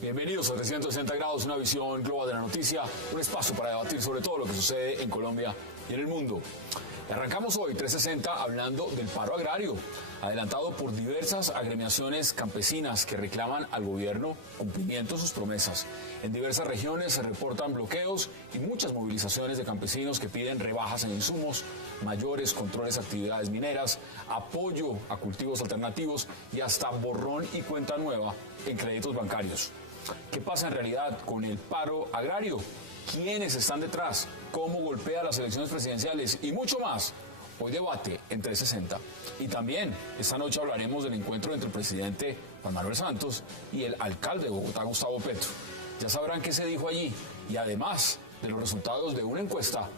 Bienvenidos a 360 grados, una visión global de la noticia, un espacio para debatir sobre todo lo que sucede en Colombia y en el mundo. Arrancamos hoy 360 hablando del paro agrario, adelantado por diversas agremiaciones campesinas que reclaman al gobierno cumplimiento de sus promesas. En diversas regiones se reportan bloqueos y muchas movilizaciones de campesinos que piden rebajas en insumos, mayores controles a actividades mineras, apoyo a cultivos alternativos y hasta borrón y cuenta nueva en créditos bancarios. ¿Qué pasa en realidad con el paro agrario? ¿Quiénes están detrás? ¿Cómo golpea las elecciones presidenciales? Y mucho más. Hoy debate en 360. Y también esta noche hablaremos del encuentro entre el presidente Juan Manuel Santos y el alcalde de Bogotá, Gustavo Petro. Ya sabrán qué se dijo allí y además de los resultados de una encuesta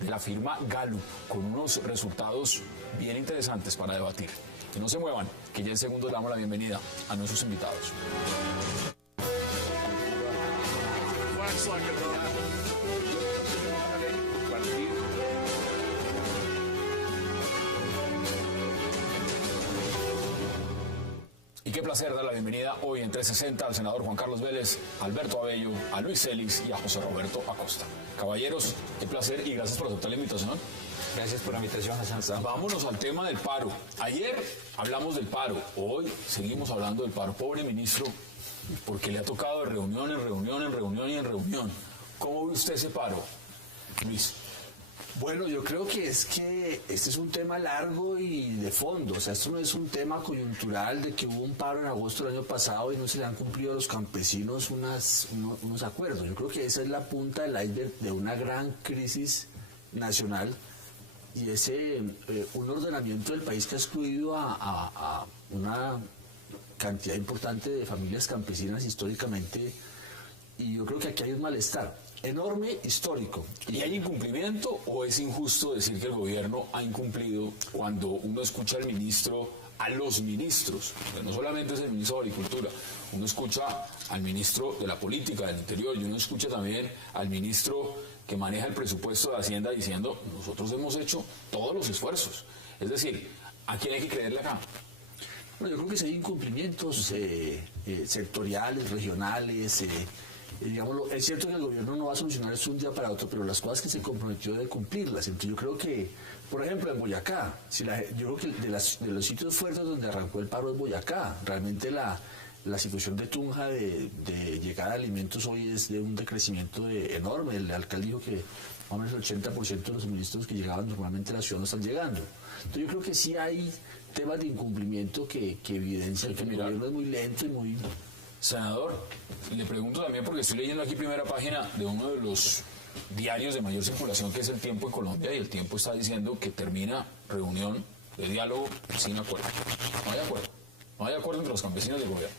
de la firma Gallup con unos resultados bien interesantes para debatir. Que no se muevan, que ya en segundos damos la bienvenida a nuestros invitados. Y qué placer dar la bienvenida hoy en 360 al senador Juan Carlos Vélez, a Alberto Abello, a Luis Celis y a José Roberto Acosta. Caballeros, qué placer y gracias por aceptar la invitación. Gracias por la invitación, Hassan. Vámonos al tema del paro. Ayer hablamos del paro, hoy seguimos hablando del paro. Pobre ministro, porque le ha tocado de reunión en reunión, en reunión y en reunión. ¿Cómo ve usted ese paro, Luis? Bueno, yo creo que este es un tema largo y de fondo. O sea, esto no es un tema coyuntural de que hubo un paro en agosto del año pasado y no se le han cumplido a los campesinos unos acuerdos. Yo creo que esa es la punta del iceberg de una gran crisis nacional y un ordenamiento del país que ha excluido a una cantidad importante de familias campesinas históricamente, y yo creo que aquí hay un malestar enorme, histórico. ¿Y hay incumplimiento o es injusto decir que el gobierno ha incumplido cuando uno escucha al ministro, a los ministros? No solamente es el ministro de Agricultura, uno escucha al ministro de la Política, del Interior, y uno escucha también al ministro que maneja el presupuesto de Hacienda diciendo, nosotros hemos hecho todos los esfuerzos. Es decir, ¿a quién hay que creerle acá? Bueno, yo creo que si hay incumplimientos sectoriales, regionales, digámoslo, es cierto que el gobierno no va a solucionar esto un día para otro, pero las cosas que se comprometió de cumplirlas. Entonces yo creo que, por ejemplo, en Boyacá, yo creo que de los sitios fuertes donde arrancó el paro es Boyacá. Realmente la situación de Tunja de llegar a alimentos hoy es de un decrecimiento enorme. El alcalde dijo que más o menos el 80% de los suministros que llegaban normalmente a la ciudad no están llegando. Entonces yo creo que sí hay temas de incumplimiento que evidencian que el gobierno es muy lento y muy... Senador, le pregunto también porque estoy leyendo aquí primera página de uno de los diarios de mayor circulación que es El Tiempo en Colombia, y El Tiempo está diciendo que termina reunión de diálogo sin acuerdo. No hay acuerdo. No hay acuerdo entre los campesinos del gobierno.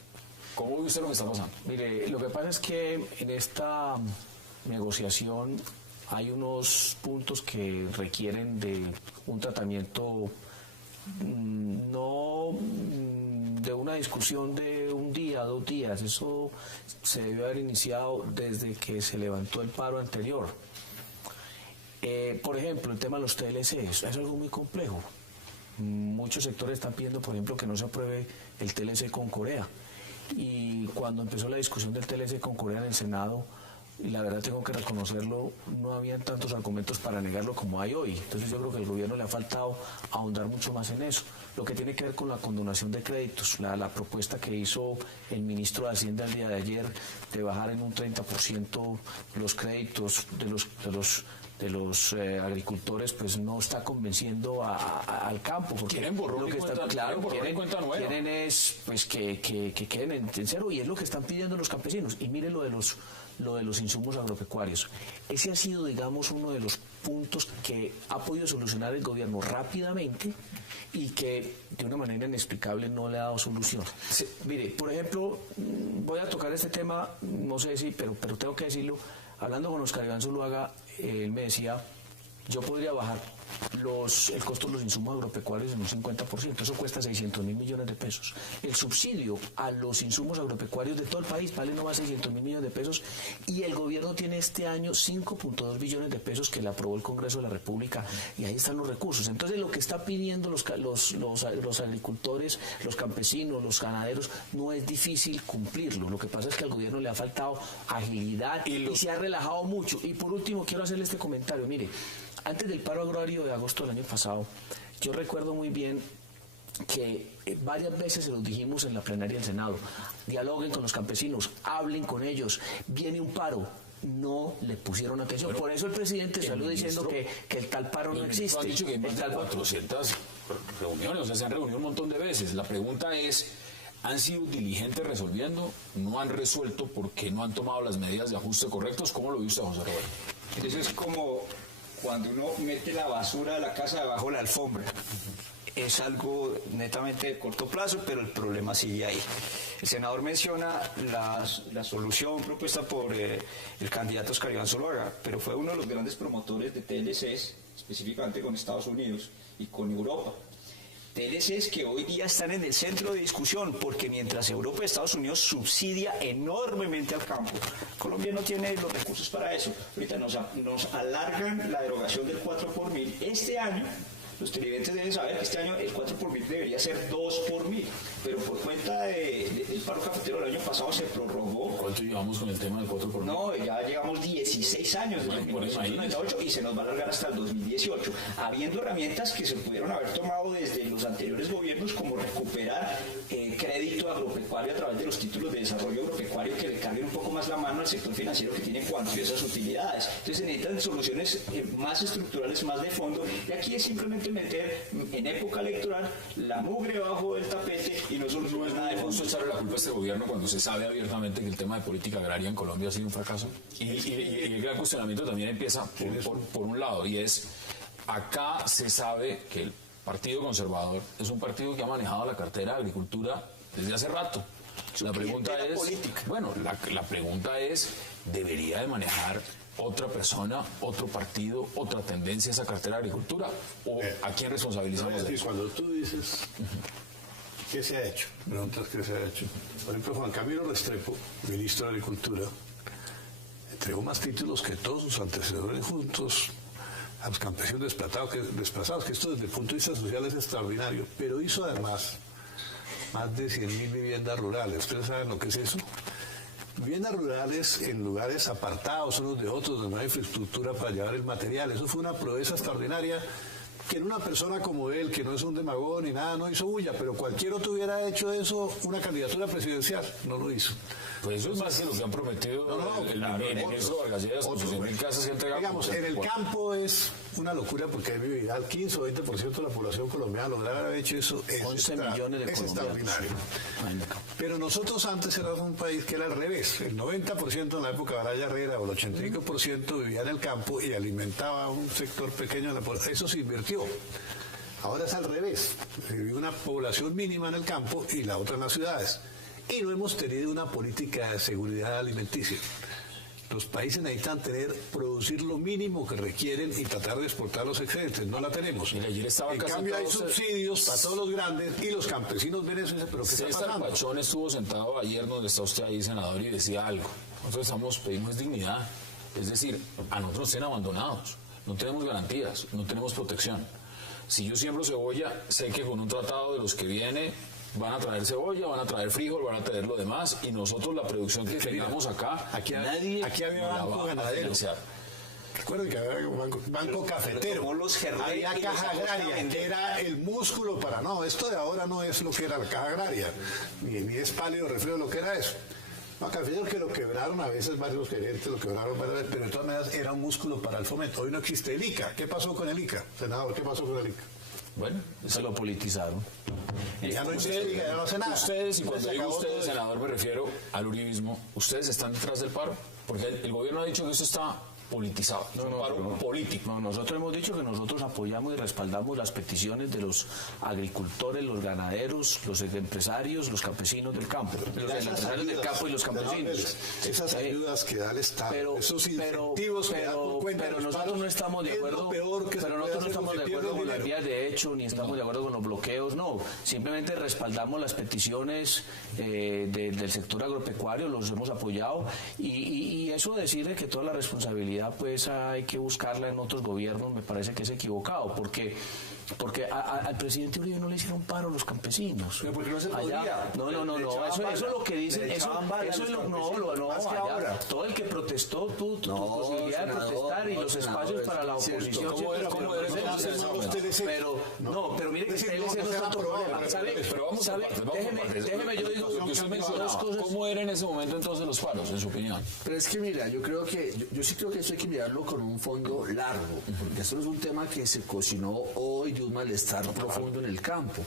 ¿Cómo ve usted lo que está pasando? Mire, lo que pasa es que en esta negociación hay unos puntos que requieren de un tratamiento no de una discusión de un día, 2 días. Eso se debe haber iniciado desde que se levantó el paro anterior. Por ejemplo, el tema de los TLC es algo muy complejo. Muchos sectores están pidiendo, por ejemplo, que no se apruebe el TLC con Corea. Y cuando empezó la discusión del TLC con Corea en el Senado, y la verdad tengo que reconocerlo, no habían tantos argumentos para negarlo como hay hoy. Entonces yo creo que al gobierno le ha faltado ahondar mucho más en eso. Lo que tiene que ver con la condonación de créditos, la propuesta que hizo el ministro de Hacienda el día de ayer de bajar en un 30% los créditos de los agricultores, pues no está convenciendo al campo. Porque quieren borrón y cuenta nueva. Quieren es pues que queden en cero, y es lo que están pidiendo los campesinos. Y miren lo de los insumos agropecuarios. Ese ha sido, digamos, uno de los puntos que ha podido solucionar el gobierno rápidamente y que de una manera inexplicable no le ha dado solución. Sí, mire, por ejemplo, voy a tocar este tema, no sé si, pero tengo que decirlo. Hablando con Oscar Iván Zuluaga, él me decía, yo podría bajar el costo de los insumos agropecuarios en un 50%, eso cuesta 600.000 millones de pesos. El subsidio a los insumos agropecuarios de todo el país vale no más 600.000 millones de pesos y el gobierno tiene este año 5.2 billones de pesos que le aprobó el Congreso de la República y ahí están los recursos. Entonces lo que están pidiendo los agricultores, los campesinos, los ganaderos, no es difícil cumplirlo. Lo que pasa es que al gobierno le ha faltado agilidad y se ha relajado mucho. Y por último quiero hacerle este comentario, mire, antes del paro agrario de agosto del año pasado, yo recuerdo muy bien que varias veces se los dijimos en la plenaria del Senado, dialoguen con los campesinos, hablen con ellos, viene un paro, no le pusieron atención. Bueno, por eso el presidente salió diciendo que el tal paro no existe. Han dicho que hay más de 400 reuniones, o sea, se han reunido un montón de veces. La pregunta es, ¿han sido diligentes resolviendo? ¿No han resuelto porque no han tomado las medidas de ajuste correctos? ¿Cómo lo ve usted, José Roberto? Eso es como cuando uno mete la basura de la casa debajo de la alfombra. Es algo netamente de corto plazo, pero el problema sigue ahí. El senador menciona la solución propuesta por el candidato Oscar Iván Zuluaga, pero fue uno de los grandes promotores de TLCs, específicamente con Estados Unidos y con Europa. TLCs que hoy día están en el centro de discusión, porque mientras Europa y Estados Unidos subsidia enormemente al campo, Colombia no tiene los recursos para eso. Ahorita nos alargan la derogación del 4 por mil. Este año, los televidentes deben saber que este año el 4 por mil debería ser 2 por mil, pero por cuenta del paro cafetero del año pasado se prorrogó. ¿Cuánto llevamos con el tema del 4 por mil? No, ya llevamos 16 años desde 1998 y se nos va a alargar hasta el 2018, habiendo herramientas que se pudieron haber tomado desde los anteriores gobiernos, como recuperar crédito agropecuario a través de los títulos de desarrollo agropecuario que le carguen un poco más la mano al sector financiero que tiene cuantiosas utilidades. Entonces se necesitan soluciones más estructurales, más de fondo, y aquí es simplemente meter en época electoral la mugre bajo del tapete y no solucionar nada de fondo. ¿Echarle la culpa a este gobierno cuando se sabe abiertamente que el tema de política agraria en Colombia ha sido un fracaso? Y el gran cuestionamiento también empieza por un lado, y es, acá se sabe que el Partido Conservador es un partido que ha manejado la cartera de Agricultura desde hace rato. La pregunta es, bueno, la pregunta es, ¿debería de manejar otra persona, otro partido, otra tendencia esa cartera de Agricultura? ¿O a quién responsabilizamos de eso? Y cuando tú dices, ¿qué se ha hecho? Preguntas qué se ha hecho. Por ejemplo, Juan Camilo Restrepo, ministro de Agricultura, entregó más títulos que todos sus antecesores juntos a los campesinos desplazados, que esto desde el punto de vista social es extraordinario, pero hizo además más de 100.000 viviendas rurales. ¿Ustedes saben lo que es eso? Viviendas rurales en lugares apartados unos de otros, donde no hay infraestructura para llevar el material. Eso fue una proeza extraordinaria que en una persona como él, que no es un demagogo ni nada, no hizo bulla, pero cualquier otro hubiera hecho eso, una candidatura presidencial, no lo hizo. Pues eso es más que lo que han prometido el ministro Vargas Lleras con sus 100.000 casas que entregaron. Digamos, en el campo es una locura porque hay vivienda, el 15 o 20% de la población colombiana lograr haber hecho eso es 11 millones de extraordinario. Pero nosotros antes éramos un país que era al revés. El 90% en la época de Araya Herrera o el 85% vivía en el campo y alimentaba a un sector pequeño de la población. Eso se invirtió. Ahora es al revés. Vive una población mínima en el campo y la otra en las ciudades. Y no hemos tenido una política de seguridad alimenticia. Los países necesitan producir lo mínimo que requieren y tratar de exportar los excedentes. No la tenemos. Mira, ayer estaba en cambio hay subsidios para todos los grandes y los campesinos ven eso y dicen, pero ¿qué está pasando? César Pachón estuvo sentado ayer donde está usted ahí, senador, y decía algo. Nosotros pedimos dignidad. Es decir, a nosotros nos tienen abandonados. No tenemos garantías, no tenemos protección. Si yo siembro cebolla, sé que con un tratado de los que viene van a traer cebolla, van a traer frijol, van a traer lo demás, y nosotros la producción que tengamos acá, nadie había banco ganadero. Recuerden que había banco cafetero, había caja agraria, que era el músculo para... No, esto de ahora no es lo que era la caja agraria, ni es pálido reflejo lo que era eso. No, cafetero que lo quebraron a veces varios gerentes, lo quebraron varias veces, pero de todas maneras era un músculo para el fomento. Hoy no existe el ICA. ¿Qué pasó con el ICA? Senador, ¿qué pasó con el ICA? Bueno, se lo politizaron. Ya no existe, ya no hace nada. Ustedes, y cuando digo ustedes, senador, me refiero al uribismo, ¿ustedes están detrás del paro? Porque el gobierno ha dicho que eso está politizado, es un paro político. No, nosotros hemos dicho que nosotros apoyamos y respaldamos las peticiones de los agricultores, los ganaderos, los empresarios, los campesinos del campo. Los empresarios del campo y los campesinos. Esas ayudas que da el Estado, esos incentivos que da por cuenta pero nosotros no estamos de acuerdo. Pero nosotros no estamos de las vías de hecho, ni estamos de acuerdo con los bloqueos, no. Simplemente respaldamos las peticiones del sector agropecuario, los hemos apoyado. Y eso de decirle que toda la responsabilidad pues hay que buscarla en otros gobiernos me parece que es equivocado, porque al presidente Uribe no le hicieron paro a los campesinos. Pero porque no se podía. Allá, no, eso es lo que dicen, eso es lo, allá, todo el que protestó, tu posibilidad de protestar y los espacios para la oposición. Pero mire que TLC no es tanto problema. Déjeme, yo digo dos cosas. ¿Cómo era en ese momento entonces los paros, en su opinión? Pero es que mira, yo sí creo que eso hay que mirarlo con un fondo largo, porque esto no es un tema que se cocinó hoy de un malestar profundo en el campo.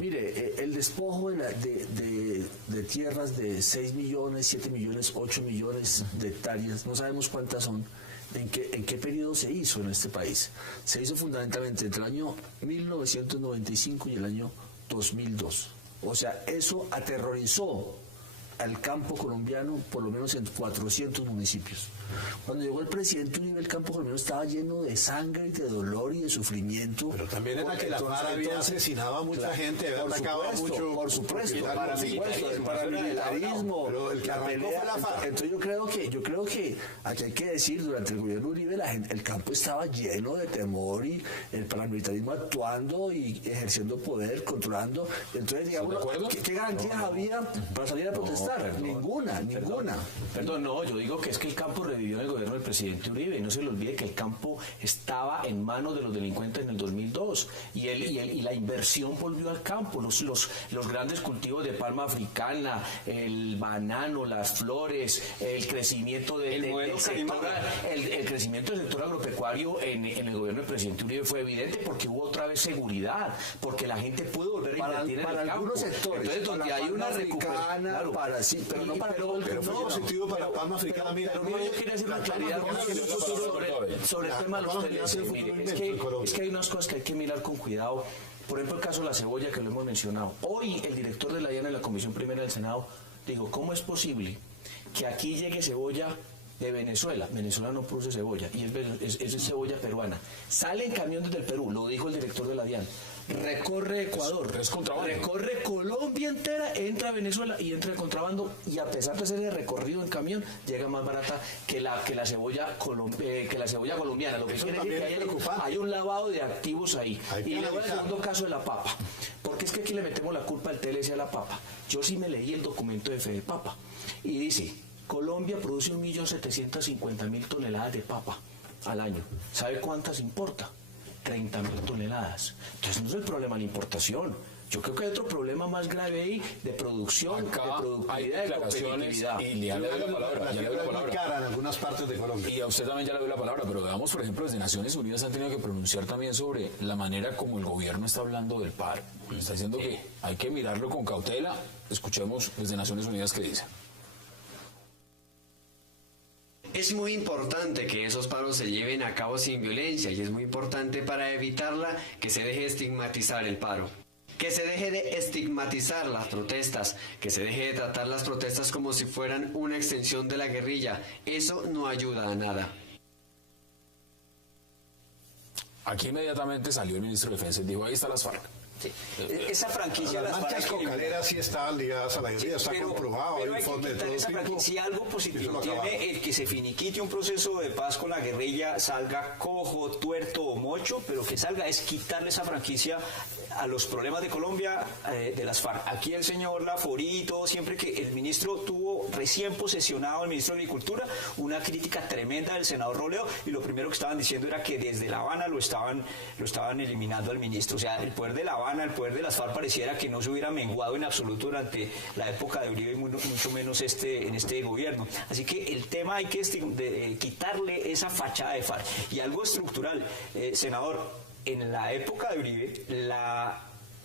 Mire, el despojo de tierras de 6 millones, 7 millones, 8 millones de hectáreas, no sabemos cuántas son, ¿en qué periodo se hizo en este país? Se hizo fundamentalmente entre el año 1995 y el año 2002. O sea, eso aterrorizó al campo colombiano, por lo menos en 400 municipios. Cuando llegó el presidente Uribe, el campo colombiano estaba lleno de sangre y de dolor y de sufrimiento. Pero también era que la FARC había asesinado a mucha gente, había atacado a mucho. Por supuesto, el paramilitarismo, la pelea. Entonces yo creo que aquí hay que decir, durante el gobierno Uribe el campo estaba lleno de temor y el paramilitarismo actuando y ejerciendo poder, controlando. Entonces, digamos, ¿qué garantías había para salir a protestar? Ninguna. Perdón, no, yo digo que es que el campo revivió en el gobierno del presidente Uribe, y no se le olvide que el campo estaba en manos de los delincuentes en el 2002 y la inversión volvió al campo, los grandes cultivos de palma africana, el banano, las flores, el crecimiento del sector agropecuario en el gobierno del presidente Uribe fue evidente porque hubo otra vez seguridad, porque la gente pudo volver a invertir en el campo. Algunos sectores, entonces donde hay una recuperación, sí, pero no para todo el pero fue positivo para la palma africana. Pero yo quería hacer una claridad sobre el tema de los TLC. Mire, es que hay unas cosas que hay que mirar con cuidado. Por ejemplo, el caso de la cebolla, que lo hemos mencionado. Hoy el director de la DIAN en la Comisión Primera del Senado dijo, ¿cómo es posible que aquí llegue cebolla de Venezuela? Venezuela no produce cebolla y es cebolla peruana. Sale en camión desde el Perú, lo dijo el director de la DIAN. Recorre Ecuador, recorre Colombia entera, entra a Venezuela y entra el contrabando, y a pesar de ser el recorrido en camión llega más barata que la cebolla colombiana. Lo que quiere decir que hay un lavado de activos ahí. Y luego el segundo caso de la papa, porque es que aquí le metemos la culpa al TLC a la papa. Yo sí me leí el documento de Fedepapa y dice: Colombia produce 1.750.000 toneladas de papa al año. ¿Sabe cuántas importa? 30.000 toneladas. Entonces no es el problema de la importación. Yo creo que hay otro problema más grave ahí de producción, acá de productividad, hay declaraciones, y ya le doy la palabra. En algunas partes de Colombia. Y a usted también ya le doy la palabra, pero veamos, por ejemplo, desde Naciones Unidas han tenido que pronunciar también sobre la manera como el gobierno está hablando del paro. Está diciendo que hay que mirarlo con cautela. Escuchemos desde Naciones Unidas qué dice. Es muy importante que esos paros se lleven a cabo sin violencia, y es muy importante para evitarla que se deje de estigmatizar el paro, que se deje de estigmatizar las protestas, que se deje de tratar las protestas como si fueran una extensión de la guerrilla. Eso no ayuda a nada. Aquí inmediatamente salió el ministro de Defensa y dijo: ahí están las FARC. Sí. Esa franquicia las manchas cocaleras sí estaban ligadas a la guerrilla, está comprobado. Pero hay que quitar esa franquicia. Si algo positivo tiene el que se finiquite un proceso de paz con la guerrilla, salga cojo, tuerto o mocho, pero que salga es quitarle esa franquicia a los problemas de Colombia de las FARC. Aquí el señor Laforí y todo, siempre que el ministro tuvo recién posesionado, el ministro de Agricultura, una crítica tremenda del senador Robledo, y lo primero que estaban diciendo era que desde La Habana lo estaban eliminando al ministro. O sea, el poder de La Habana, el poder de las FARC pareciera que no se hubiera menguado en absoluto durante la época de Uribe, y mucho menos en este gobierno. Así que el tema hay que quitarle esa fachada de FARC. Y algo estructural, senador, en la época de Uribe,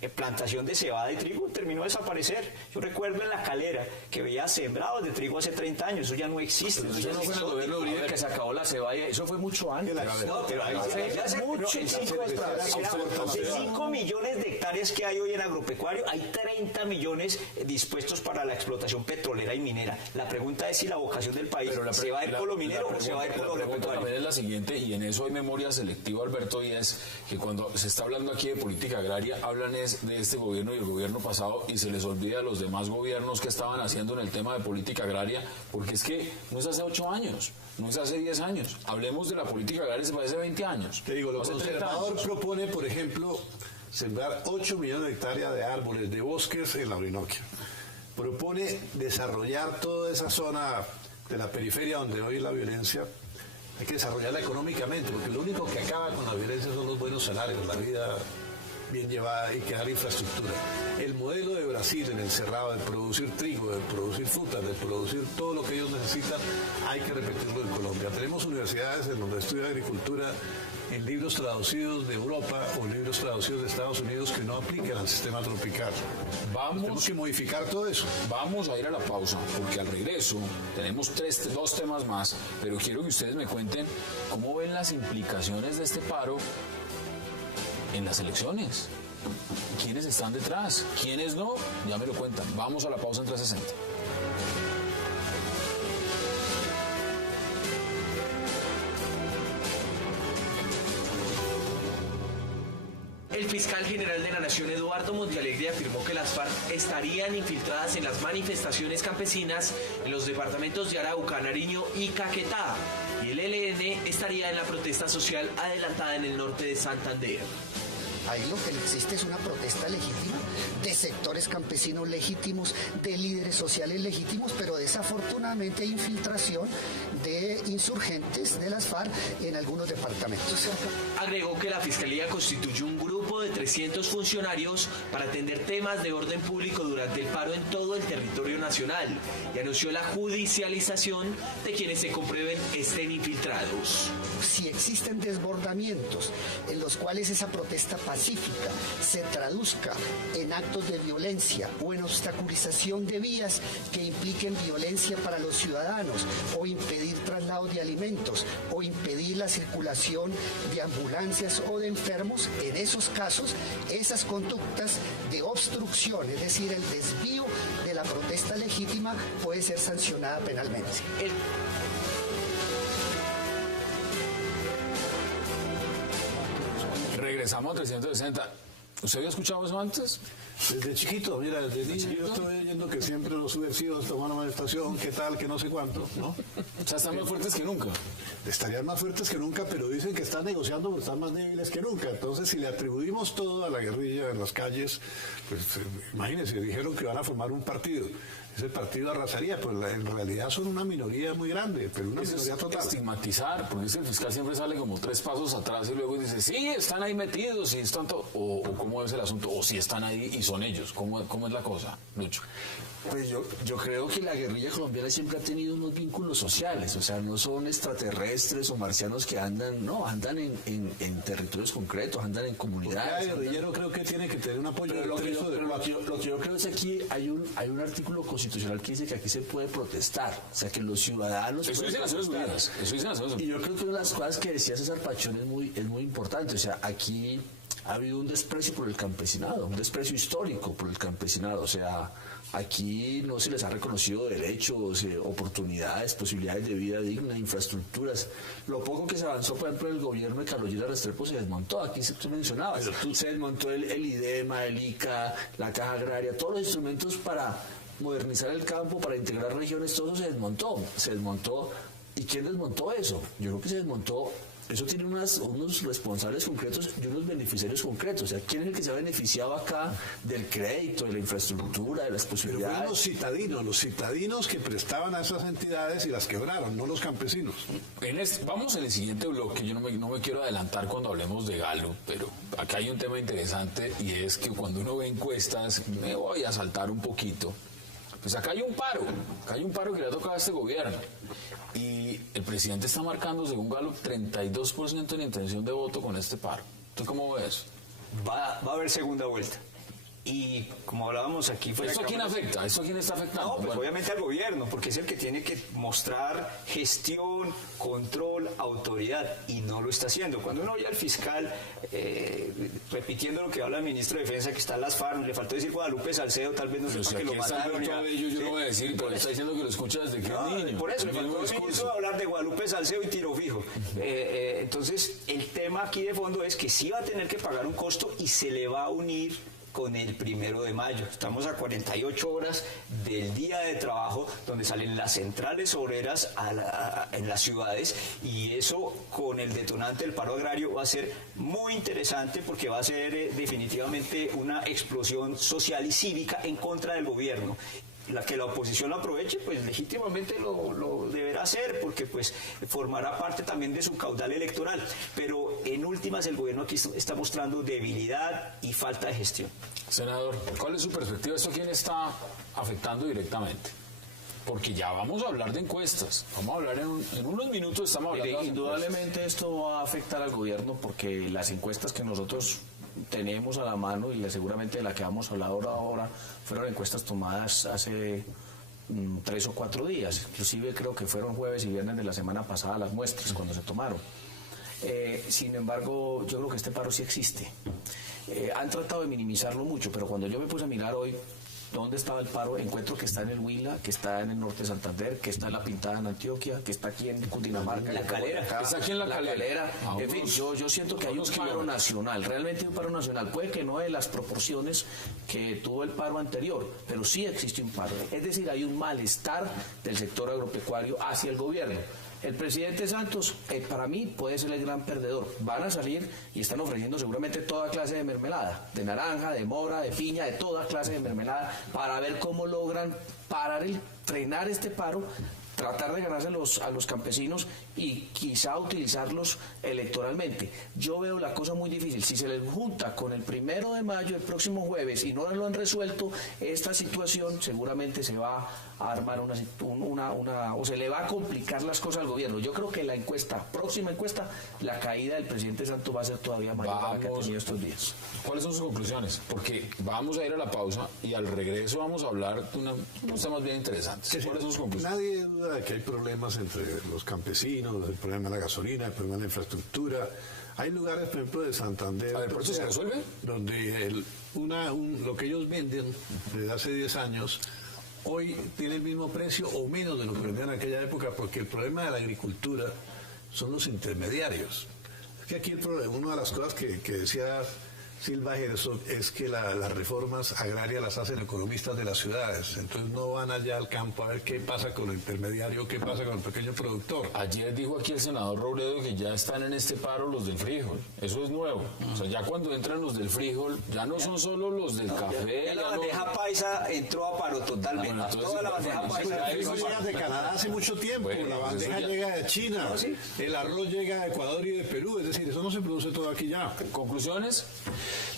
plantación de cebada y trigo terminó de desaparecer. Yo recuerdo en La Calera que veía sembrados de trigo hace 30 años, eso ya no existe. Pero eso no fue en el gobierno de Uribe que se acabó la cebada, eso fue mucho antes. No, pero hace mucho tiempo de 5 millones de hectáreas que hay hoy en agropecuario, hay 30 millones dispuestos para la explotación petrolera y minera. La pregunta es si la vocación del país se va a ir por lo minero o se va a ir por lo agropecuario. También es la siguiente, y en eso hay memoria selectiva, Alberto, y es que cuando se está hablando aquí de política agraria, hablan es de este gobierno y el gobierno pasado y se les olvida a los demás gobiernos que estaban haciendo en el tema de política agraria, porque es que no es hace 8 años, no es hace 10 años. Hablemos de la política agraria hace 20 años. Te digo, lo hace conservador propone, por ejemplo, sembrar 8 millones de hectáreas de árboles, de bosques en la Orinoquia. Propone desarrollar toda esa zona de la periferia donde hoy la violencia. Hay que desarrollarla económicamente, porque lo único que acaba con la violencia son los buenos salarios, la vida bien llevada y crear infraestructura. El modelo de Brasil en el Cerrado de producir trigo, de producir frutas, de producir todo lo que ellos necesitan, hay que repetirlo en Colombia. Tenemos universidades en donde estudia agricultura en libros traducidos de Europa o libros traducidos de Estados Unidos que no aplican al sistema tropical. Tenemos que modificar todo eso. Vamos a ir a la pausa, porque al regreso tenemos dos temas más, pero quiero que ustedes me cuenten cómo ven las implicaciones de este paro en las elecciones. ¿Quiénes están detrás? ¿Quiénes no? Ya me lo cuentan. Vamos a la pausa en 360. El fiscal general de la Nación, Eduardo Montealegre, afirmó que las FARC estarían infiltradas en las manifestaciones campesinas en los departamentos de Arauca, Nariño y Caquetá, y el ELN estaría en la protesta social adelantada en el norte de Santander. Ahí lo que existe es una protesta legítima de sectores campesinos legítimos, de líderes sociales legítimos, pero desafortunadamente hay infiltración de insurgentes de las FARC en algunos departamentos. Agregó que la Fiscalía constituyó un grupo de 300 funcionarios para atender temas de orden público durante el paro en todo el territorio nacional y anunció la judicialización de quienes se comprueben estén infiltrados. Si existen desbordamientos en los cuales esa protesta pacífica se traduzca en actos de violencia o en obstaculización de vías que impliquen violencia para los ciudadanos o impedir traslados de alimentos o impedir la circulación de ambulancias o de enfermos, en esos casos, esas conductas de obstrucción, es decir, el desvío de la protesta legítima, puede ser sancionada penalmente. Regresamos a 360. ¿Usted había escuchado eso antes? Desde chiquito, mira, desde niño yo estoy oyendo que siempre los subversivos toman manifestación, qué tal, que no sé cuánto, ¿no? O sea, están más fuertes que nunca. Estarían más fuertes que nunca, pero dicen que están negociando porque están más débiles que nunca. Entonces, si le atribuimos todo a la guerrilla en las calles, pues imagínense, dijeron que van a formar un partido. Ese partido arrasaría, pues en realidad son una minoría muy grande, pero una minoría total. Estigmatizar, porque es que el fiscal siempre sale como 3 pasos atrás y luego dice, sí, están ahí metidos, y están o cómo es el asunto, o si están ahí y son ellos, ¿cómo es la cosa, Lucho? Pues yo creo que la guerrilla colombiana siempre ha tenido unos vínculos sociales, o sea, no son extraterrestres o marcianos que andan, no, andan en territorios concretos, andan en comunidades. El guerrillero creo que tiene que tener un apoyo. Pero lo que yo creo es que aquí hay un artículo constitucional que dice que aquí se puede protestar, o sea, que los ciudadanos... Eso dice Naciones Unidas. Y yo creo que una de las cosas que decía César Pachón es muy importante, o sea, aquí ha habido un desprecio por el campesinado, un desprecio histórico por el campesinado, o sea... Aquí no se les ha reconocido derechos, oportunidades, posibilidades de vida digna, infraestructuras. Lo poco que se avanzó, por ejemplo, en el gobierno de Carlos Lleras Restrepo se desmontó. Aquí se mencionaba. Se desmontó el IDEMA, el ICA, la Caja Agraria, todos los instrumentos para modernizar el campo, para integrar regiones, todo eso se desmontó. ¿Y quién desmontó eso? Yo creo que se desmontó. Eso tiene unos responsables concretos y unos beneficiarios concretos. O sea, ¿quién es el que se ha beneficiado acá del crédito, de la infraestructura, de las posibilidades? Pero fueron los citadinos que prestaban a esas entidades y las quebraron, no los campesinos. Vamos en el siguiente bloque. Yo no me quiero adelantar cuando hablemos de Gallup, pero acá hay un tema interesante y es que cuando uno ve encuestas, me voy a saltar un poquito. Pues acá hay un paro que le ha tocado a este gobierno. Y el presidente está marcando, según Gallup, 32% de intención de voto con este paro. ¿Tú cómo ves? Va a haber segunda vuelta. Y como hablábamos aquí... ¿Esto a quién afecta? ¿Esto a quién está afectando? No, pues obviamente al gobierno, porque es el que tiene que mostrar gestión, control, autoridad, y no lo está haciendo. Cuando uno oye al fiscal repitiendo lo que habla el ministro de Defensa, que está en las FARC, le faltó decir Guadalupe Salcedo, tal vez no sepa que lo mataron. Yo no voy a decir, pero está diciendo que lo escucha desde que es niño. Por eso, le faltó al ministro hablar de Guadalupe Salcedo y tiro fijo. Entonces, el tema aquí de fondo es que sí va a tener que pagar un costo y se le va a unir con el 1 de mayo. Estamos a 48 horas del día de trabajo donde salen las centrales obreras en las ciudades, y eso con el detonante del paro agrario va a ser muy interesante, porque va a ser definitivamente una explosión social y cívica en contra del gobierno. La que la oposición lo aproveche, pues legítimamente lo deberá hacer, porque pues formará parte también de su caudal electoral, pero en últimas el gobierno aquí está mostrando debilidad y falta de gestión. Senador, ¿cuál es su perspectiva? ¿Esto a quién está afectando directamente? Porque ya vamos a hablar de encuestas, vamos a hablar en unos minutos, estamos hablando de indudablemente esto va a afectar al gobierno, porque las encuestas que nosotros tenemos a la mano, y seguramente de la que vamos a hablar ahora, fueron encuestas tomadas hace 3 o 4 días, inclusive creo que fueron jueves y viernes de la semana pasada las muestras cuando se tomaron. Sin embargo, yo creo que este paro sí existe. Han tratado de minimizarlo mucho, pero cuando yo me puse a mirar hoy dónde estaba el paro, encuentro que está en el Huila, que está en el norte de Santander, que está en La Pintada en Antioquia, que está aquí en Cundinamarca, La Calera, está aquí en La Calera. En fin, yo siento que hay un paro nacional, realmente hay un paro nacional. Puede que no de las proporciones que tuvo el paro anterior, pero sí existe un paro. Es decir, hay un malestar del sector agropecuario hacia el gobierno. El presidente Santos, para mí, puede ser el gran perdedor. Van a salir y están ofreciendo seguramente toda clase de mermelada, de naranja, de mora, de piña, de toda clase de mermelada, para ver cómo logran frenar este paro, tratar de ganarse a los campesinos y quizá utilizarlos electoralmente. Yo veo la cosa muy difícil. Si se les junta con el 1 de mayo, el próximo jueves, y no lo han resuelto, esta situación seguramente se va a armar o se le va a complicar las cosas al gobierno. Yo creo que la próxima encuesta, la caída del presidente Santos va a ser todavía mayor a la que ha tenido estos días. ¿Cuáles son sus conclusiones? Porque vamos a ir a la pausa y al regreso vamos a hablar de unos temas bien interesantes. ¿Cuáles son sus conclusiones? Nadie duda de que hay problemas entre los campesinos, el problema de la gasolina, el problema de la infraestructura. Hay lugares, por ejemplo, de Santander... A ver, ¿por eso se resuelve? Donde lo que ellos venden desde hace 10 años... hoy tiene el mismo precio o menos de lo que vendían en aquella época, porque el problema de la agricultura son los intermediarios. Es que aquí una de las cosas que decía Silva Herzog es que las reformas agrarias las hacen economistas de las ciudades, entonces no van allá al campo a ver qué pasa con el intermediario, qué pasa con el pequeño productor. Ayer dijo aquí el senador Robledo que ya están en este paro los del frijol, eso es nuevo. O sea, ya cuando entran los del frijol, ya no son solo los del café. La bandeja paisa entró a paro totalmente. Bueno, toda la bandeja paisa. El frijol llega de Canadá hace mucho tiempo, Bueno, la bandeja llega de China, el arroz llega de Ecuador y de Perú, es decir, eso no se produce todo aquí ya. ¿Conclusiones?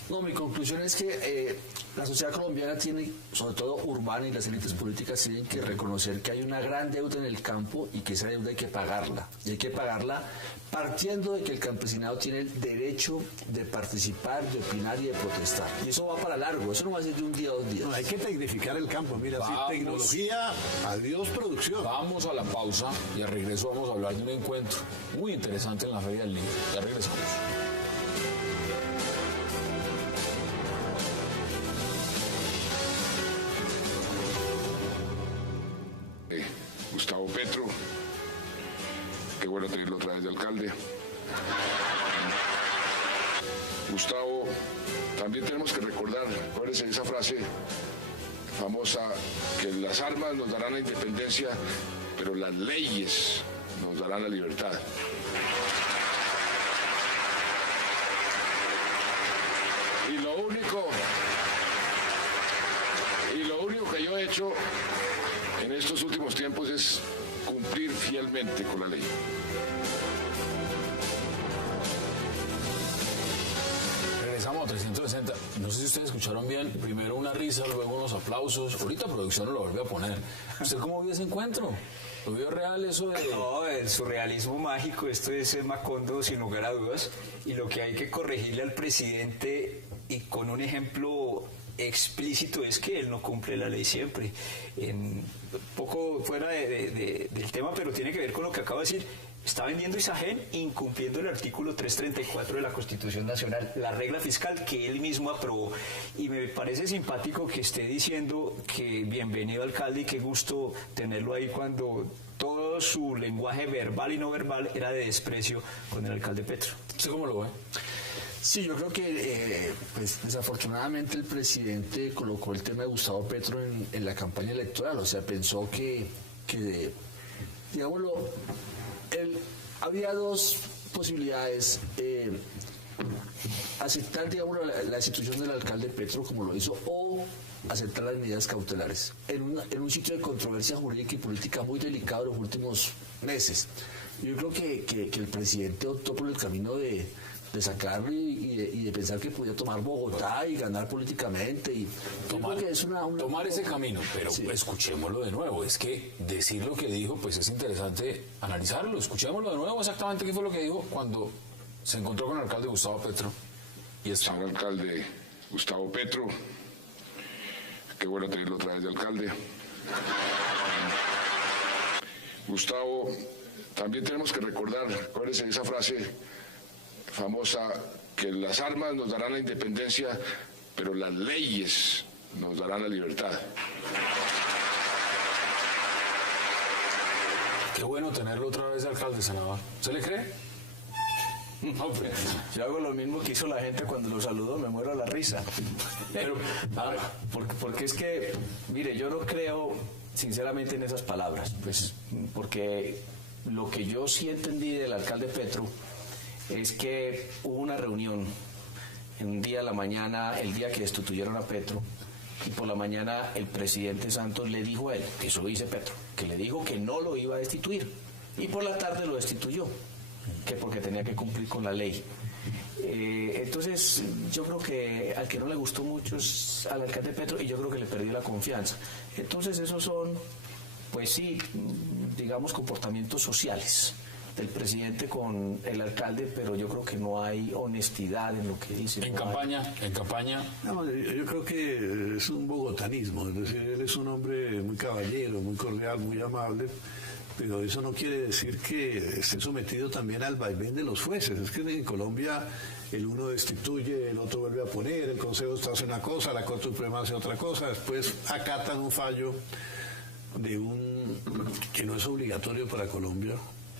No, mi conclusión es que la sociedad colombiana tiene, sobre todo urbana, y las élites políticas tienen que reconocer que hay una gran deuda en el campo y que esa deuda hay que pagarla. Y hay que pagarla partiendo de que el campesinado tiene el derecho de participar, de opinar y de protestar. Y eso va para largo, eso no va a ser de un día a 2 días. No, hay que tecnificar el campo, mira, sin tecnología, adiós producción. Vamos a la pausa y al regreso vamos a hablar de un encuentro muy interesante en la Feria del Libro. Ya regresamos. Gustavo Petro, qué bueno tenerlo otra vez de alcalde. Gustavo, también tenemos que recordar, acuérdense esa frase famosa, que las armas nos darán la independencia, pero las leyes nos darán la libertad. Y lo único que yo he hecho en estos últimos tiempos es cumplir fielmente con la ley. Regresamos a 360. No sé si ustedes escucharon bien. Primero una risa, luego unos aplausos. Ahorita producción lo volvió a poner. ¿Usted cómo vio ese encuentro? ¿Lo vio real eso de...? No, el surrealismo mágico, esto es Macondo sin lugar a dudas. Y lo que hay que corregirle al presidente, y con un ejemplo explícito es que él no cumple la ley siempre. Un poco fuera del tema, pero tiene que ver con lo que acabo de decir. Está vendiendo Isagen incumpliendo el artículo 334 de la Constitución Nacional, la regla fiscal que él mismo aprobó. Y me parece simpático que esté diciendo que bienvenido alcalde y qué gusto tenerlo ahí cuando todo su lenguaje verbal y no verbal era de desprecio con el alcalde Petro. ¿Usted cómo lo ve? Sí, yo creo que pues, desafortunadamente el presidente colocó el tema de Gustavo Petro en la campaña electoral, o sea, pensó que digámoslo, había dos posibilidades, aceptar, digamos, la institución del alcalde Petro como lo hizo, o aceptar las medidas cautelares en un sitio de controversia jurídica y política muy delicado en los últimos meses. Yo creo que el presidente optó por el camino de sacarlo y de pensar que podía tomar Bogotá y ganar políticamente y tomar ese camino, pero sí. Escuchémoslo de nuevo. Es que decir lo que dijo, pues es interesante analizarlo. Escuchémoslo de nuevo exactamente qué fue lo que dijo cuando se encontró con el alcalde Gustavo Petro. Señor alcalde Gustavo Petro, qué bueno tenerlo otra vez de alcalde. Gustavo, también tenemos que recordar, acuérdense esa frase famosa, que las armas nos darán la independencia, pero las leyes nos darán la libertad. Qué bueno tenerlo otra vez de alcalde, senador. ¿Se le cree? No, pues, yo hago lo mismo que hizo la gente cuando lo saludó, me muero a la risa. Pero, porque es que, mire, yo no creo sinceramente en esas palabras, pues, porque lo que yo sí entendí del alcalde Petro es que hubo una reunión en un día a la mañana, el día que destituyeron a Petro, y por la mañana el presidente Santos le dijo a él, que eso dice Petro, que le dijo que no lo iba a destituir, y por la tarde lo destituyó, que porque tenía que cumplir con la ley. Entonces yo creo que al que no le gustó mucho es al alcalde Petro, y yo creo que le perdió la confianza. Entonces esos son, pues sí, digamos, comportamientos sociales del presidente con el alcalde, pero yo creo que no hay honestidad en lo que dice. En campaña. No, yo creo que es un bogotanismo, es decir, él es un hombre muy caballero, muy cordial, muy amable, pero eso no quiere decir que esté sometido también al vaivén de los jueces. Es que en Colombia el uno destituye, el otro vuelve a poner, el Consejo de Estado hace una cosa, la Corte Suprema hace otra cosa, después acatan un fallo de que no es obligatorio para Colombia,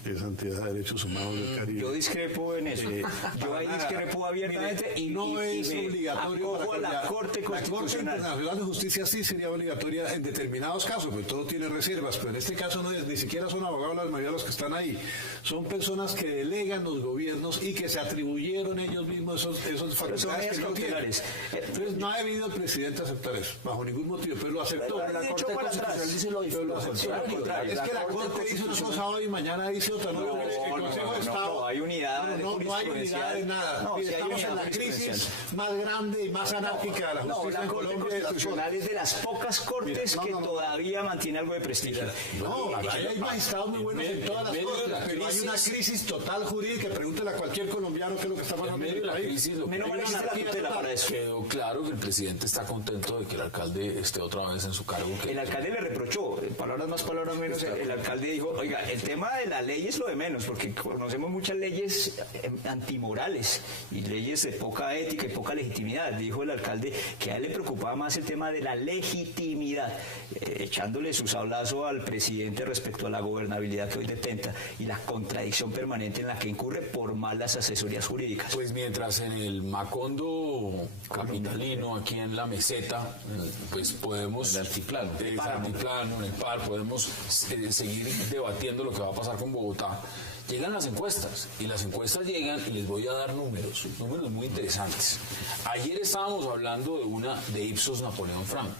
es entidad de derechos humanos del Caribe. Yo discrepo en eso. Yo ahí discrepo abiertamente. Mire, no es obligatorio para la Corte Constitucional. La Corte Internacional de Justicia sí sería obligatoria en determinados casos, porque todo tiene reservas, pero en este caso no es, ni siquiera son abogados la mayoría de los que están ahí. Son personas que delegan los gobiernos y que se atribuyeron ellos mismos esos facultades que no tienen. Entonces no ha debido el presidente aceptar eso, bajo ningún motivo, pero lo aceptó. La Corte Constitucional dice lo contrario. Es que la Corte dice una cosa hoy y mañana dice otra. El Consejo de Estado. No hay unidad. No hay unidad de nada. No, estamos en la crisis más grande y más anárquica de la justicia en Colombia. Constitucional es de las pocas cortes que todavía mantiene algo de prestigio. No, hay magistrados muy buenos en todas las cortes, pero hay una crisis total jurídica. Pregúntele a cualquier colombiano qué es lo que está pasando en el país. Menos mal existe la tutela para eso. Quedó claro que el presidente está contento de que el alcalde esté otra vez en su cargo. El alcalde le reprochó, palabras más, palabras menos, el alcalde dijo, oiga, el tema de la ley es lo de menos, porque conocemos muchas leyes antimorales y leyes de poca ética y poca legitimidad. Dijo el alcalde que a él le preocupaba más el tema de la legitimidad, echándole su sablazo al presidente respecto a la gobernabilidad que hoy detenta y la contradicción permanente en la que incurre por malas asesorías jurídicas. Pues mientras en el Macondo capitalino, aquí en la meseta, pues podemos... En el altiplano. En el PAR, podemos seguir debatiendo lo que va a pasar con Bogotá. Llegan las encuestas, y las encuestas llegan, y les voy a dar números muy interesantes. Ayer estábamos hablando de una de Ipsos Napoleón Franco,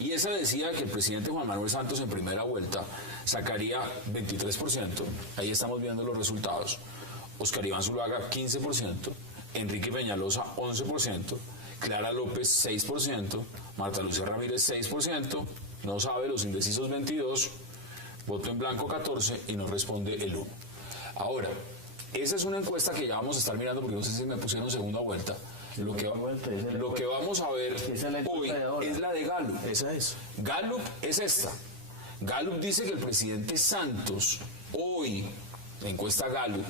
y esa decía que el presidente Juan Manuel Santos en primera vuelta sacaría 23%, ahí estamos viendo los resultados, Oscar Iván Zuluaga 15%, Enrique Peñalosa 11%, Clara López 6%, Marta Lucía Ramírez 6%, no sabe, los indecisos 22%, voto en blanco 14% y no responde el 1%. Ahora, esa es una encuesta que ya vamos a estar mirando porque no sé si me pusieron segunda vuelta. Lo que vamos a ver hoy es la de Gallup. Esa es. Gallup es esta. Gallup dice que el presidente Santos hoy, la encuesta Gallup,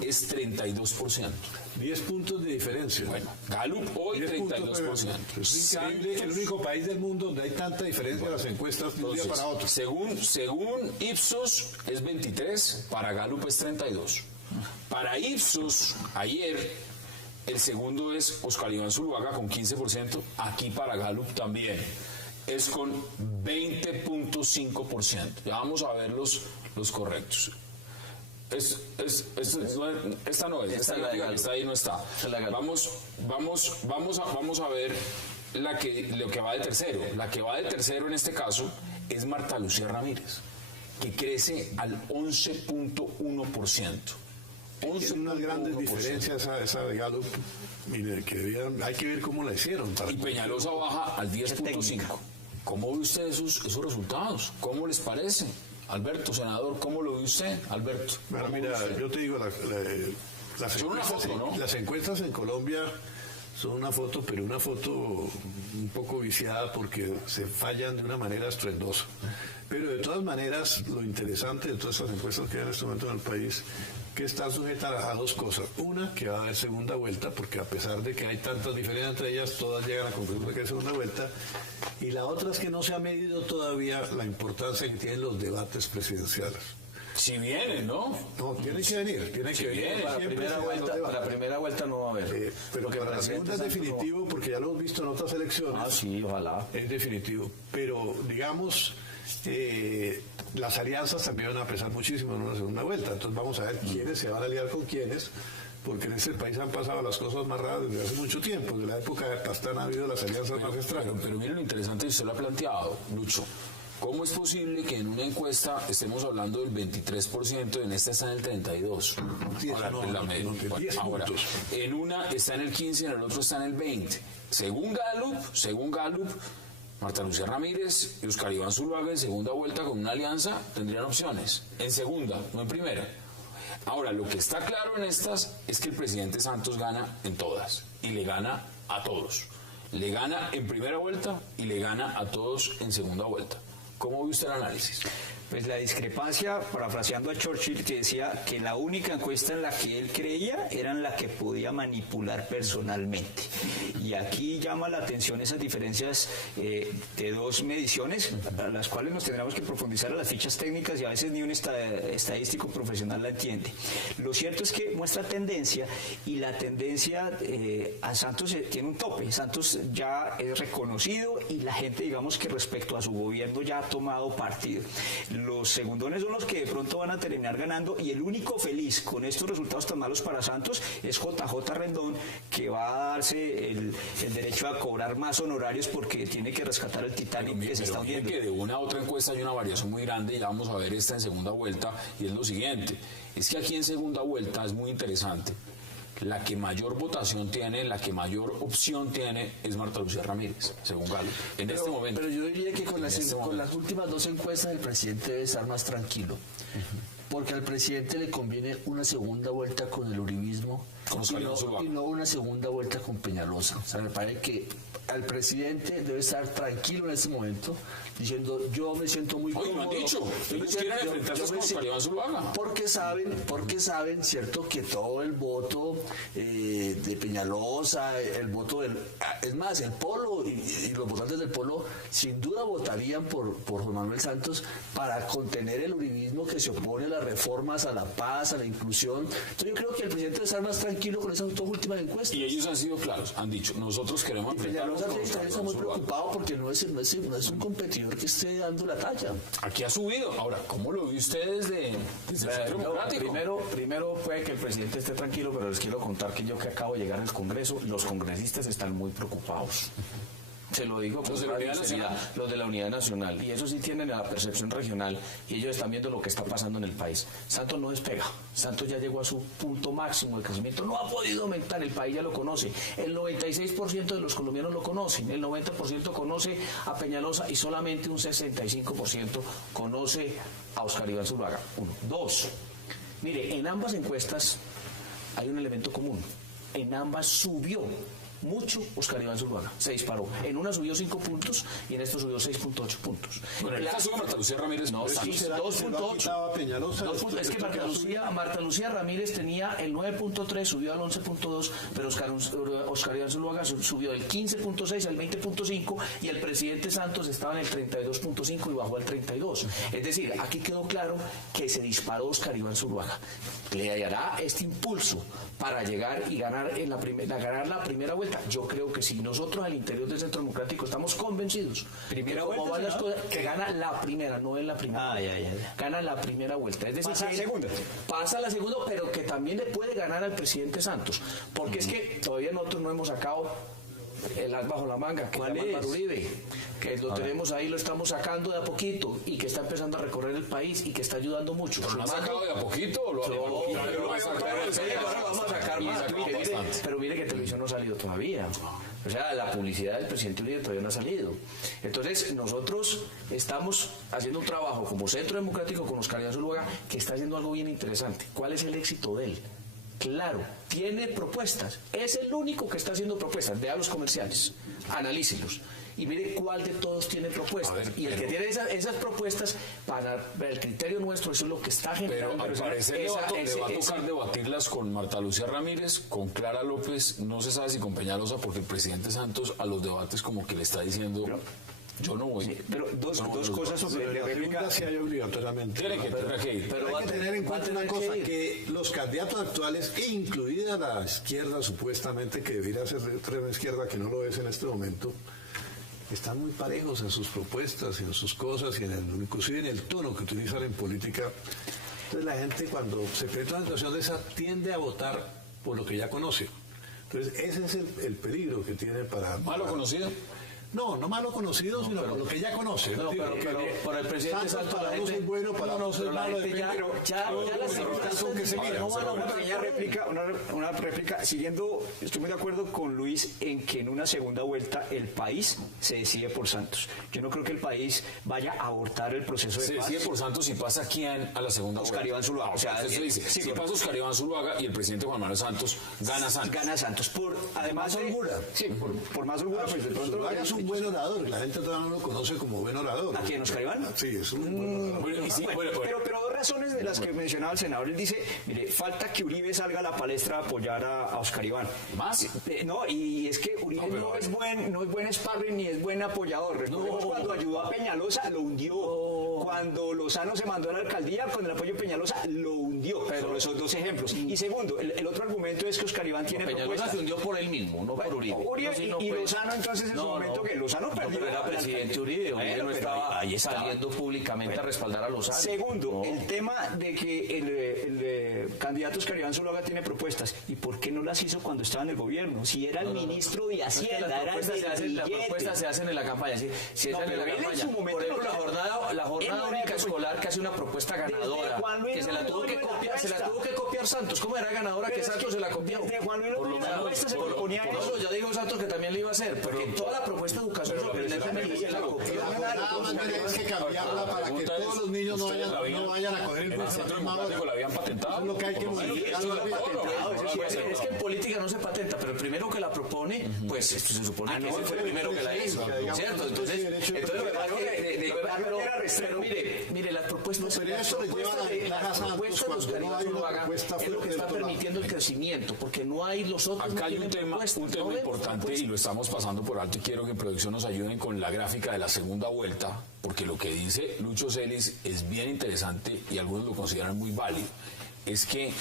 es 32%. 10 puntos de diferencia. Bueno, Gallup hoy 32%. Es increíble, el único país del mundo donde hay tanta diferencia en las encuestas de un día para otro. Según Ipsos es 23, para Gallup es 32. Para Ipsos, ayer, el segundo es Oscar Iván Zuluaga con 15%, aquí para Gallup también es con 20.5%. Ya vamos a ver los correctos. Esta no es, esta ahí no está. Vamos a ver lo que va de tercero. La que va de tercero en este caso es Marta Lucía Ramírez, que crece al 11.1%. Tiene unas grandes diferencias esa de Gallup. Mire, hay que ver cómo la hicieron. Y Peñalosa baja al 10.5%. ¿Cómo ve usted esos resultados? ¿Cómo les parece? Alberto, senador, ¿cómo lo ve usted, Alberto? Bueno, mira, yo te digo, las encuestas en Colombia son una foto, pero una foto un poco viciada porque se fallan de una manera estruendosa. Pero de todas maneras, lo interesante de todas estas encuestas que hay en este momento en el país, que están sujetas a dos cosas. Una, que va a haber segunda vuelta, porque a pesar de que hay tantas diferencias entre ellas, todas llegan a la conclusión de que hay segunda vuelta. Y la otra es que no se ha medido todavía la importancia que tienen los debates presidenciales. Si vienen, ¿no? No, tienen que venir. Para la primera vuelta no va a haber. Pero que para la segunda es definitivo, porque ya lo hemos visto en otras elecciones. Ah, sí, ojalá. Es definitivo. Pero, digamos, las alianzas también van a pesar muchísimo en una segunda vuelta. Entonces vamos a ver quiénes se van a aliar con quiénes, porque en este país han pasado las cosas más raras desde hace mucho tiempo. Desde la época de Pastrana ha habido las alianzas más extrañas. Pero mire lo interesante, usted lo ha planteado, Lucho. ¿Cómo es posible que en una encuesta estemos hablando del 23% y en esta está en el 32%? Sí, ahora, en una está en el 15% y en el otro está en el 20%. Según Gallup, Marta Lucía Ramírez y Oscar Iván Zuluaga en segunda vuelta con una alianza tendrían opciones. En segunda, no en primera. Ahora, lo que está claro en estas es que el presidente Santos gana en todas y le gana a todos. Le gana en primera vuelta y le gana a todos en segunda vuelta. ¿Cómo ve usted el análisis? Pues la discrepancia, parafraseando a Churchill, que decía que la única encuesta en la que él creía era en la que podía manipular personalmente. Y aquí llama la atención esas diferencias de dos mediciones, a las cuales nos tendremos que profundizar a las fichas técnicas y a veces ni un estadístico profesional la entiende. Lo cierto es que muestra tendencia y la tendencia a Santos tiene un tope. Santos ya es reconocido y la gente, digamos que respecto a su gobierno ya ha tomado partido. Los segundones son los que de pronto van a terminar ganando y el único feliz con estos resultados tan malos para Santos es JJ Rendón, que va a darse el derecho a cobrar más honorarios porque tiene que rescatar el Titanic que se está hundiendo. Que de una a otra encuesta hay una variación muy grande y ya vamos a ver esta en segunda vuelta y es lo siguiente, es que aquí en segunda vuelta es muy interesante. La que mayor votación tiene, la que mayor opción tiene es Marta Lucía Ramírez, según Gallup, este momento. Pero yo diría que con las últimas dos encuestas el presidente debe estar más tranquilo, porque al presidente le conviene una segunda vuelta con el uribismo y no una segunda vuelta con Peñalosa. O sea, me parece que al presidente debe estar tranquilo en este momento, diciendo, yo me siento muy cómodo. Lo han dicho, ellos quieren enfrentarse con Oscar Iván Zuluaga. Porque saben, cierto, que todo el voto de Peñalosa, el voto es más, el Polo y los votantes del Polo sin duda votarían por Juan Manuel Santos para contener el uribismo que se opone a las reformas, a la paz, a la inclusión. Entonces yo creo que el presidente debe estar más tranquilo con esas dos últimas encuestas. Y ellos han sido claros, han dicho, nosotros queremos enfrentarnos con Oscar Iván está muy preocupado porque no es un competidor que esté dando la talla. Aquí ha subido. Ahora, ¿cómo lo ve usted desde el Centro Democrático? Primero puede que el presidente esté tranquilo, pero les quiero contar que yo que acabo de llegar al Congreso, los congresistas están muy preocupados. Se lo digo con los de la Unidad Nacional. Y eso sí tienen la percepción regional y ellos están viendo lo que está pasando en el país. Santos no despega. Santos ya llegó a su punto máximo de crecimiento. No ha podido aumentar. El país ya lo conoce. El 96% de los colombianos lo conocen. El 90% conoce a Peñalosa y solamente un 65% conoce a Oscar Iván Zuluaga. 1. 2. Mire, en ambas encuestas hay un elemento común. En ambas subió mucho Oscar Iván Zuluaga, se disparó. En una subió 5 puntos y en esto subió 6.8 puntos. Bueno, en el caso de Marta Lucía Ramírez, no, 2.8. Es que Marta Lucía Ramírez tenía el 9.3, subió al 11.2, pero Oscar Iván Zuluaga subió del 15.6 al 20.5 y el presidente Santos estaba en el 32.5 y bajó al 32. Es decir, aquí quedó claro que se disparó Oscar Iván Zuluaga. Le dará este impulso para llegar y ganar ganar la primera vuelta. Yo creo que si nosotros al interior del Centro Democrático estamos convencidos primera que vuelta, las cosas, que gana la primera, no en la primera. Gana la primera vuelta. Es decir, pasa la segunda. Pasa la segunda, pero que también le puede ganar al presidente Santos. Porque es que todavía nosotros no hemos sacado el as bajo la manga, que es Álvaro Uribe, que lo tenemos ahí, lo estamos sacando de a poquito y que está empezando a recorrer el país y que está ayudando mucho. ¿Pero lo ha sacado de a poquito o lo va a sacar más? Pero mire que televisión no ha salido todavía. O sea, la publicidad del presidente Uribe todavía no ha salido. Entonces, nosotros estamos haciendo un trabajo como Centro Democrático con Oscar Iván Zuluaga, que está haciendo algo bien interesante. ¿Cuál es el éxito de él? Claro, tiene propuestas. Es el único que está haciendo propuestas. Vea los comerciales, analícelos. Y mire cuál de todos tiene propuestas. Y el que tiene esas propuestas, para el criterio nuestro, eso es lo que está generando. Pero al parecer le va a tocar debatirlas con Marta Lucía Ramírez, con Clara López, no se sabe si con Peñalosa, porque el presidente Santos a los debates como que le está diciendo... Yo no voy. Sí, pero dos cosas sobre la réplica. Sí hay obligatoriamente. Tiene que ir. Pero hay que tener en cuenta una cosa, que los candidatos actuales, incluida la izquierda supuestamente, que debería ser de extrema izquierda, que no lo es en este momento, están muy parejos en sus propuestas, en sus cosas, y inclusive en el tono que utilizan en política. Entonces la gente, cuando se presenta una situación de esa, tiende a votar por lo que ya conoce. Entonces ese es el peligro que tiene para... ¿Malo conocido? No malo conocido, sino por lo que ya conoce. No, pero por el presidente Santos para la uno gente... es bueno, para uno es malo. Una réplica, siguiendo, estoy muy de acuerdo con Luis en que en una segunda vuelta el país se decide por Santos. Yo no creo que el país vaya a abortar el proceso de paz. Se decide por Santos y pasa quién a la segunda vuelta. Oscar Iván Zuluaga. O sea, eso dice. Si pasa Oscar Iván Zuluaga y el presidente Juan Manuel Santos, gana Santos. Gana Santos. Además, más holgura. Sí, por más holgura. Pues de pronto Zuluaga es un buen orador. La gente todavía no lo conoce como buen orador. ¿A quién, Oscar Iván? Sí, es un buen orador. Pero dos razones de las que mencionaba el senador. Él dice, mire, falta que Uribe salga a la palestra a apoyar a Oscar Iván. ¿Más? No, y es que Uribe no es buen sparring ni es buen apoyador. Recordemos cuando ayudó a Peñalosa, lo hundió. Cuando Lozano se mandó a la alcaldía con el apoyo de Peñalosa, lo hundió. Pero esos dos ejemplos. Y segundo, el otro argumento es que Oscar Iván tiene Peñalosa propuestas. se hundió por él mismo, no por Uribe. Y Lozano entonces en su momento que Lozano perdió. Pero era presidente Uribe no estaba ahí saliendo públicamente a respaldar a Lozano. Segundo, el tema de que el candidato Oscar Iván Zuluaga tiene propuestas. ¿Y por qué no las hizo cuando estaba en el gobierno? Si era el ministro de Hacienda, las propuestas se hacen en la campaña. Si no, en la campaña. Por ejemplo, la jornada única escolar, que hace una propuesta ganadora, que se la tuvo que copiar Santos. ¿Cómo era ganadora que Santos se la copió? Juan Luis por lo menos yo digo Santos que también le iba a hacer, porque toda la propuesta de educación sorprendentemente se la copió. Nada más tenemos que cambiarla para que todos los niños no vayan a coger el Centro Democrático la habían patentado. Es lo que hay que modificar. Es que en política no se patenta, pero el primero que la propone, pues se supone que ese fue el primero que la hizo, ¿cierto? Entonces pero mire, las propuestas pero eso le lleva a las propuestas cuando no hay una propuesta es lo que está permitiendo el crecimiento, porque no hay los otros. Acá hay un tema importante y lo estamos pasando por alto y quiero que en producción nos ayuden con la gráfica de la segunda vuelta, porque lo que dice Lucho Celis es bien interesante y algunos lo consideran muy válido. Es que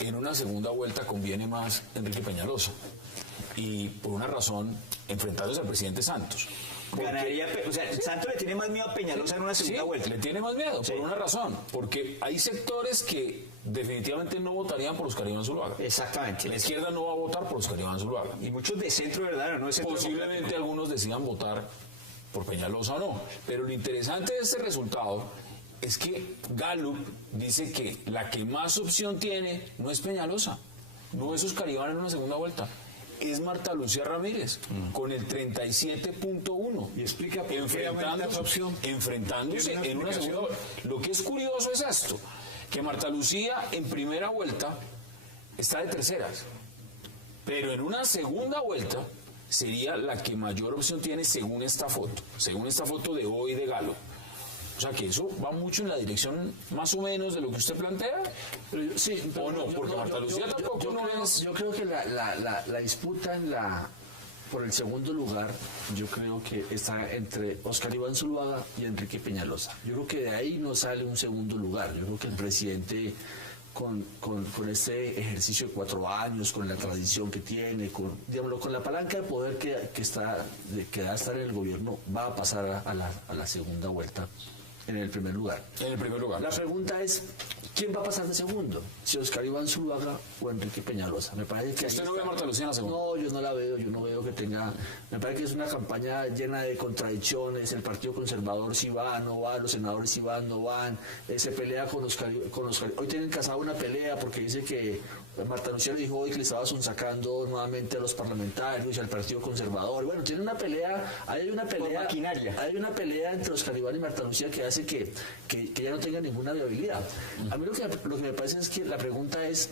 en una segunda vuelta conviene más Enrique Peñalosa y por una razón enfrentándose al presidente Santos. Ganaría, o sea, Santos le tiene más miedo a Peñalosa en una segunda vuelta. Le tiene más miedo, por una razón, porque hay sectores que definitivamente no votarían por Oscar Iván Zuluaga. Exactamente. La izquierda no va a votar por Oscar Iván Zuluaga. Y muchos de centro, ¿verdad? No es centro. Posiblemente algunos decidan votar por Peñalosa o no. Pero lo interesante de este resultado es que Gallup dice que la que más opción tiene no es Peñalosa, no es Oscar Iván en una segunda vuelta. Es Marta Lucía Ramírez, con el 37.1. Y explica por qué aumenta esa opción. Enfrentándose en una segunda vuelta. Lo que es curioso es esto, que Marta Lucía en primera vuelta está de terceras, pero en una segunda vuelta sería la que mayor opción tiene según esta foto de hoy de Galo. O sea que eso va mucho en la dirección más o menos de lo que usted plantea. Pero sí, ¿O no? Porque Marta Lucía tampoco no es... Yo creo que la disputa por el segundo lugar, yo creo que está entre Óscar Iván Zuluaga y Enrique Peñalosa. Yo creo que de ahí no sale un segundo lugar. Yo creo que el presidente, con este ejercicio de 4 años, con la tradición que tiene, con la palanca de poder que va a estar en el gobierno, va a pasar a la segunda vuelta en el primer lugar. En el primer lugar. La pregunta es, ¿quién va a pasar de segundo? ¿Si Óscar Iván Zuluaga o Enrique Peñalosa? Me parece que ¿Usted no ve a Marta Lucía en la segunda? No, yo no la veo, yo no veo que tenga... Me parece que es una campaña llena de contradicciones. El Partido Conservador sí va, no va, los senadores sí van, no van. Se pelea con Óscar. Hoy tienen casada una pelea porque dice que Marta Lucía le dijo hoy que le estaba sonsacando nuevamente a los parlamentarios y al Partido Conservador. Bueno, tiene una pelea, hay una pelea entre Óscar Iván y Marta Lucía que hace que ya no tenga ninguna viabilidad. A mí lo que me parece es que la pregunta es,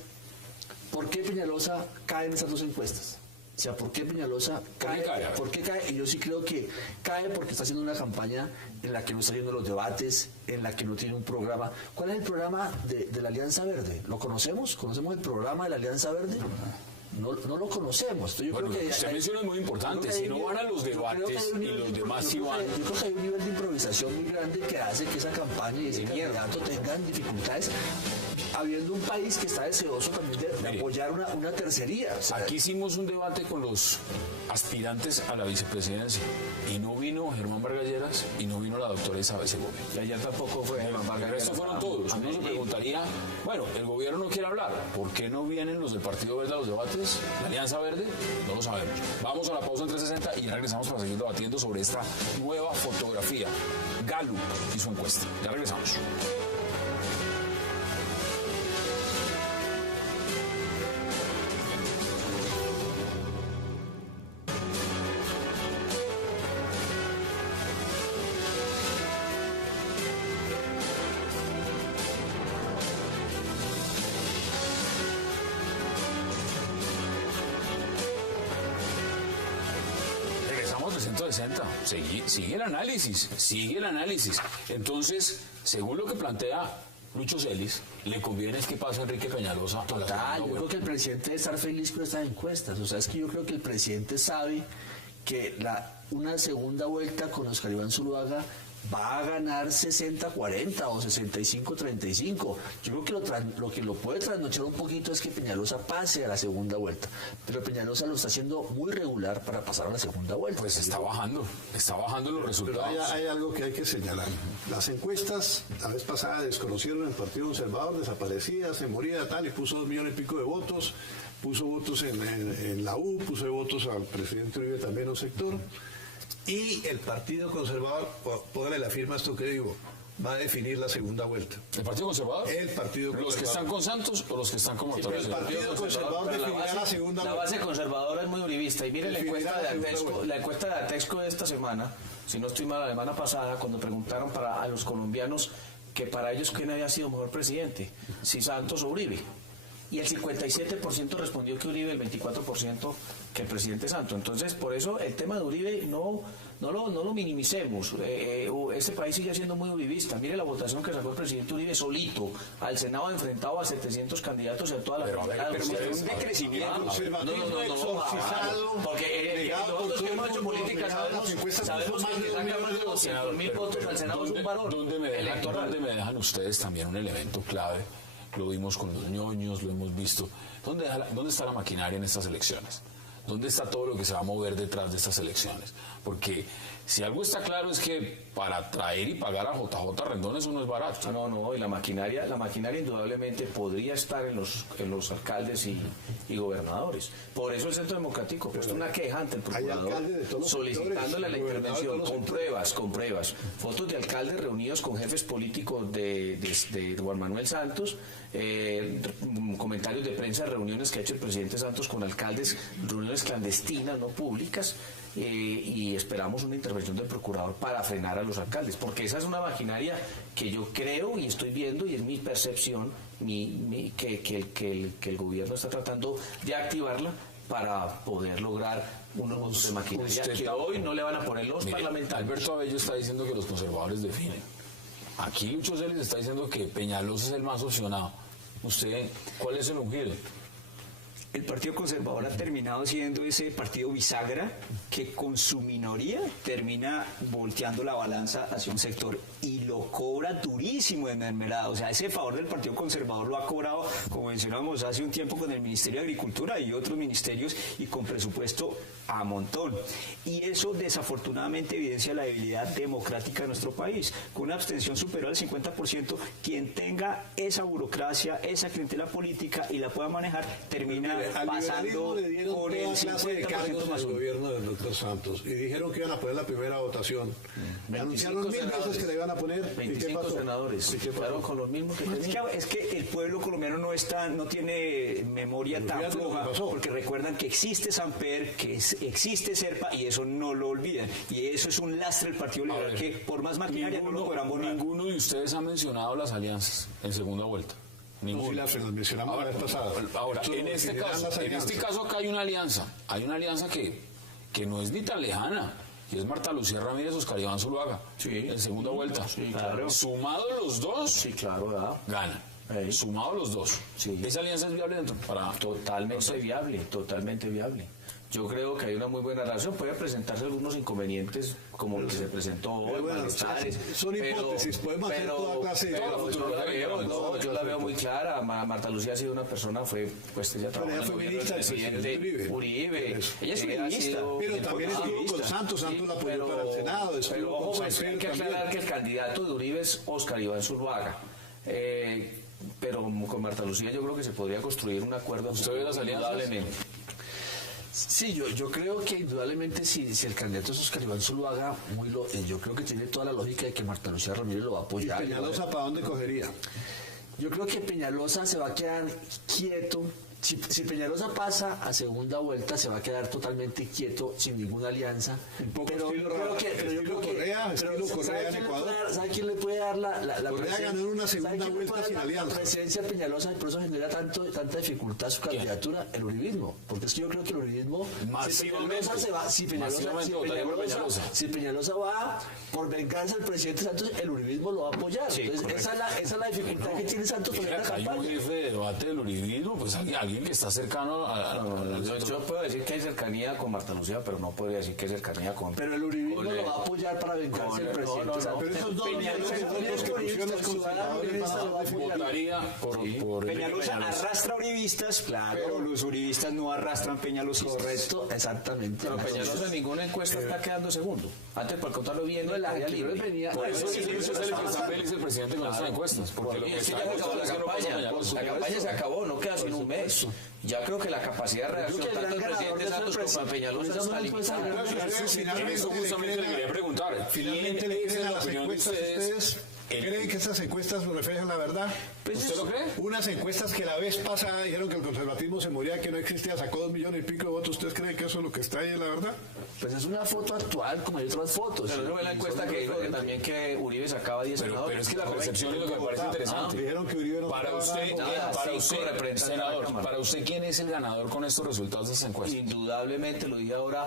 ¿por qué Peñalosa cae en estas dos encuestas? O sea, ¿por qué Peñalosa cae? ¿Por qué cae? Y yo sí creo que cae porque está haciendo una campaña en la que no está haciendo los debates, en la que no tiene un programa. ¿Cuál es el programa de la Alianza Verde? ¿Lo conocemos? ¿Conocemos el programa de la Alianza Verde? No lo conocemos. Yo bueno, creo que usted menciona es muy importante. Si no van a los debates y los demás sí van. Yo creo que hay un nivel de improvisación muy grande que hace que esa campaña y ese candidato tengan dificultades, habiendo un país que está deseoso también de apoyar una tercería. O sea, aquí hicimos un debate con los aspirantes a la vicepresidencia y no vino Germán Vargas Lleras y no vino la doctora Isabel Segovia. Y ayer tampoco fue Germán Vargas Lleras. Estos fueron todos. Uno se preguntaría, bueno, el gobierno no quiere hablar, ¿por qué no vienen los del Partido Verde a los debates? ¿La Alianza Verde? No lo sabemos. Vamos a la pausa en 360 y ya regresamos para seguir debatiendo sobre esta nueva fotografía. Galo y su encuesta. Ya regresamos. De 160. Sigue el análisis. Entonces, según lo que plantea Lucho Celis, le conviene es que pase Enrique Peñalosa. Total, yo creo que el presidente debe estar feliz con estas encuestas. O sea, es que yo creo que el presidente sabe que una segunda vuelta con Óscar Iván Zuluaga va a ganar 60-40 o 65-35. Yo creo que lo que lo puede trasnochar un poquito es que Peñalosa pase a la segunda vuelta. Pero Peñalosa lo está haciendo muy regular para pasar a la segunda vuelta. Pues está bajando los resultados. Pero hay algo que hay que señalar. Las encuestas, la vez pasada desconocieron el Partido Conservador, desaparecía, se moría, tal, y puso 2 millones y pico de votos, puso votos en la U, puso votos al presidente Uribe también en un sector. Y el Partido Conservador, póngale la firma a esto que digo, va a definir la segunda vuelta. ¿El Partido Conservador? El Partido Conservador. ¿Los que están con Santos o los que están con Marta Lucía? El Partido Conservador definirá la segunda vuelta. La base conservadora es muy uribista. Y mire la encuesta de Atexco de esta semana, si no estoy mal, la semana pasada, cuando preguntaron a los colombianos que para ellos quién había sido mejor presidente, si Santos o Uribe. Y el 57% respondió que Uribe, el 24% que el presidente Santos. Entonces, por eso el tema de Uribe no lo minimicemos. Este país sigue siendo muy uribista. Mire la votación que sacó el presidente Uribe solito al Senado, enfrentado a 700 candidatos en toda la pero un decrecimiento. No, porque nosotros que hemos hecho política sabemos que le saca más de 200.000 votos al Senado es un valor electoral. ¿Dónde me dejan ustedes también un elemento clave? Lo vimos con los ñoños, lo hemos visto. ¿Dónde está la maquinaria en estas elecciones? ¿Dónde está todo lo que se va a mover detrás de estas elecciones? Porque si algo está claro es que para traer y pagar a JJ Rendón eso no es barato. No, y la maquinaria indudablemente podría estar en los alcaldes y gobernadores. Por eso el Centro Democrático puso una queja ante el procurador solicitándole la intervención con pruebas. Fotos de alcaldes reunidos con jefes políticos de Juan Manuel Santos, comentarios de prensa, reuniones que ha hecho el presidente Santos con alcaldes, reuniones clandestinas, no públicas, y esperamos una intervención del procurador para frenar a los alcaldes, porque esa es una maquinaria que yo creo y estoy viendo, y es mi percepción, que el gobierno está tratando de activarla para poder lograr unos votos de maquinaria que hoy no le van a poner los parlamentarios. Alberto Abello está diciendo que los conservadores definen. Aquí Lucho Celis está diciendo que Peñalosa es el más opcionado. ¿Usted cuál es el ungido? El Partido Conservador ha terminado siendo ese partido bisagra que con su minoría termina volteando la balanza hacia un sector y lo cobra durísimo de mermelada. O sea, ese favor del Partido Conservador lo ha cobrado, como mencionamos hace un tiempo, con el Ministerio de Agricultura y otros ministerios y con presupuesto a montón. Y eso desafortunadamente evidencia la debilidad democrática de nuestro país. Con una abstención superior al 50%, quien tenga esa burocracia, esa clientela política y la pueda manejar, termina pasando por el 50% más el gobierno del doctor Santos y dijeron que iban a poner la primera votación. Anunciaron 1000 veces que le iban a poner 25 senadores. Quedaron con los mismos que tenían. Es que el pueblo colombiano no tiene memoria tan floja, porque recuerdan que existe Samper, que existe Serpa y eso no lo olvidan. Y eso es un lastre del Partido Liberal que por más maquinaria no lo podrán borrar. Ninguno de ustedes ha mencionado las alianzas en segunda vuelta. No, las mencionamos la vez pasada. Ahora, en este caso acá hay una alianza que no es ni tan lejana, y es Marta Lucía Ramírez, Oscar Iván Zuluaga, en segunda vuelta. Sí, claro. Sumados los dos, sí, claro, ganan. Sumados los dos. Sí. ¿Esa alianza es viable dentro? Totalmente viable. Yo creo que hay una muy buena relación. Puede presentarse algunos inconvenientes como lo que se presentó hoy, malestares. Son hipótesis, podemos hacer toda clase de... Yo la veo muy clara. Marta Lucía ha sido una persona, ella trabajó en el gobierno del presidente Uribe. Ella es feminista. Pero también estuvo con Santos la apoyó para el Senado. Pero ojo, hay que aclarar que el candidato de Uribe es Oscar Iván Zuluaga. Pero con Marta Lucía yo creo que se podría construir un acuerdo. ¿Usted ve las alianzas? Sí, yo creo que indudablemente si el candidato es Oscar Iván Zuluaga, yo creo que tiene toda la lógica de que Marta Lucía Ramírez lo va a apoyar. ¿Y Peñalosa para dónde cogería? Yo creo que Peñalosa se va a quedar quieto. Si Peñalosa pasa a segunda vuelta, se va a quedar totalmente quieto, sin ninguna alianza. Pero yo creo que Correa en Ecuador. ¿Sabe quién le puede dar la Correa ganó en una segunda vuelta sin alianza. La presidencia de Peñalosa, y por eso genera tanta dificultad su candidatura, el uribismo. Porque es que yo creo que el uribismo, si Peñalosa va por venganza del presidente Santos, el uribismo lo va a apoyar. Sí, entonces esa es la dificultad que tiene Santos para la campaña. Hay un jefe de debate del uribismo, pues alguien que está cercano yo puedo decir que hay cercanía con Marta Lucía, pero no podría decir que hay cercanía con... Pero el uribismo lo va a apoyar para vengarse del presidente. Pero esos dos votaría por Peñalosa arrastra uribistas, pero los uribistas no arrastran peñalosistas. Correcto, exactamente. Pero Peñalosa en ninguna encuesta está quedando segundo. Antes, por contarlo bien, no la había libre. Por eso es el presidente con las encuestas, porque lo que está la campaña se acabó, no queda sino un mes. Ya creo que la capacidad de reacción tanto del presidente Santos como de Peñalosa está limitada. Eso justamente le quería preguntar. Finalmente le creen a las encuestas ustedes. ¿Creen que esas encuestas reflejan la verdad? ¿Usted lo cree? Unas encuestas que la vez pasada dijeron que el conservatismo se moría, que no existía, sacó 2 millones y pico de votos. ¿Ustedes creen que eso es lo que está ahí en la verdad? Pues es una foto actual, como hay otras fotos. Pero no ve la encuesta que dijo que también que Uribe sacaba 10 senadores. Pero es que la percepción es lo que me parece interesante. Dijeron que Uribe no para usted, ¿quién es el ganador con estos resultados de esa encuesta? Indudablemente, lo dije ahora,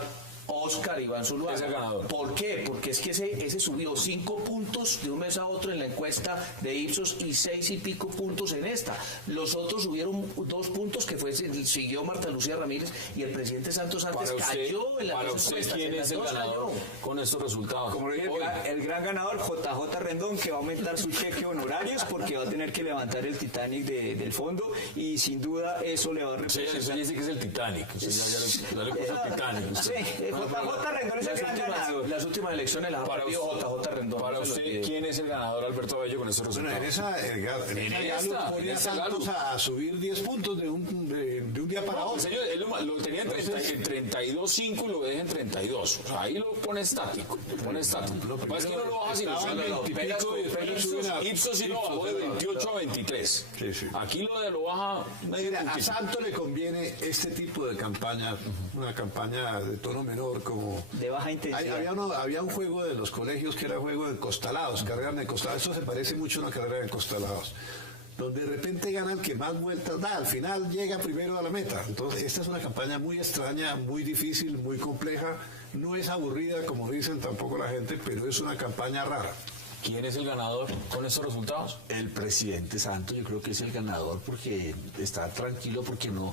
Oscar Iván Zuluaga. Es el ganador. ¿Por qué? Porque es que ese subió 5 puntos de un mes a otro en la encuesta de Ipsos y 6 y pico puntos en esta. Los otros subieron 2 puntos que siguió Marta Lucía Ramírez y el presidente Santos antes cayó en la Para usted, ¿quién es el ganador con estos resultados? Como dije, el gran ganador, JJ Rendón, que va a aumentar su cheque honorarios porque va a tener que levantar el Titanic del fondo y sin duda eso le va a representar. Usted dice que es el Titanic. Ya le puso el Titanic. Sí, JJ Rendón es el gran ganador. Las últimas elecciones las ha perdido JJ Rendón. Para usted, ¿quién es el ganador, Alberto Abello, con estos resultados? Bueno, en esa ponía Santos a subir 10 puntos de un día para otro. Señor, él lo tenía en 32.5 y lo deja en 32. O sea, ahí lo pone estático. Lo que pasa es que no lo baja sino Ipsos sí lo bajó de 28 a 23. Sí. Aquí lo baja medio a Santos le conviene este tipo de campaña, una campaña de tono menor, como de baja intensidad. Había un juego de los colegios que era juego de encostalados, carreras de encostalados. Eso se parece mucho a una carrera de encostalados. donde de repente gana el que más vueltas da, al final llega primero a la meta. Entonces, esta es una campaña muy extraña, muy difícil, muy compleja, no es aburrida, como dicen tampoco la gente, pero es una campaña rara. ¿Quién es el ganador con estos resultados? El presidente Santos, yo creo que es el ganador porque está tranquilo, porque no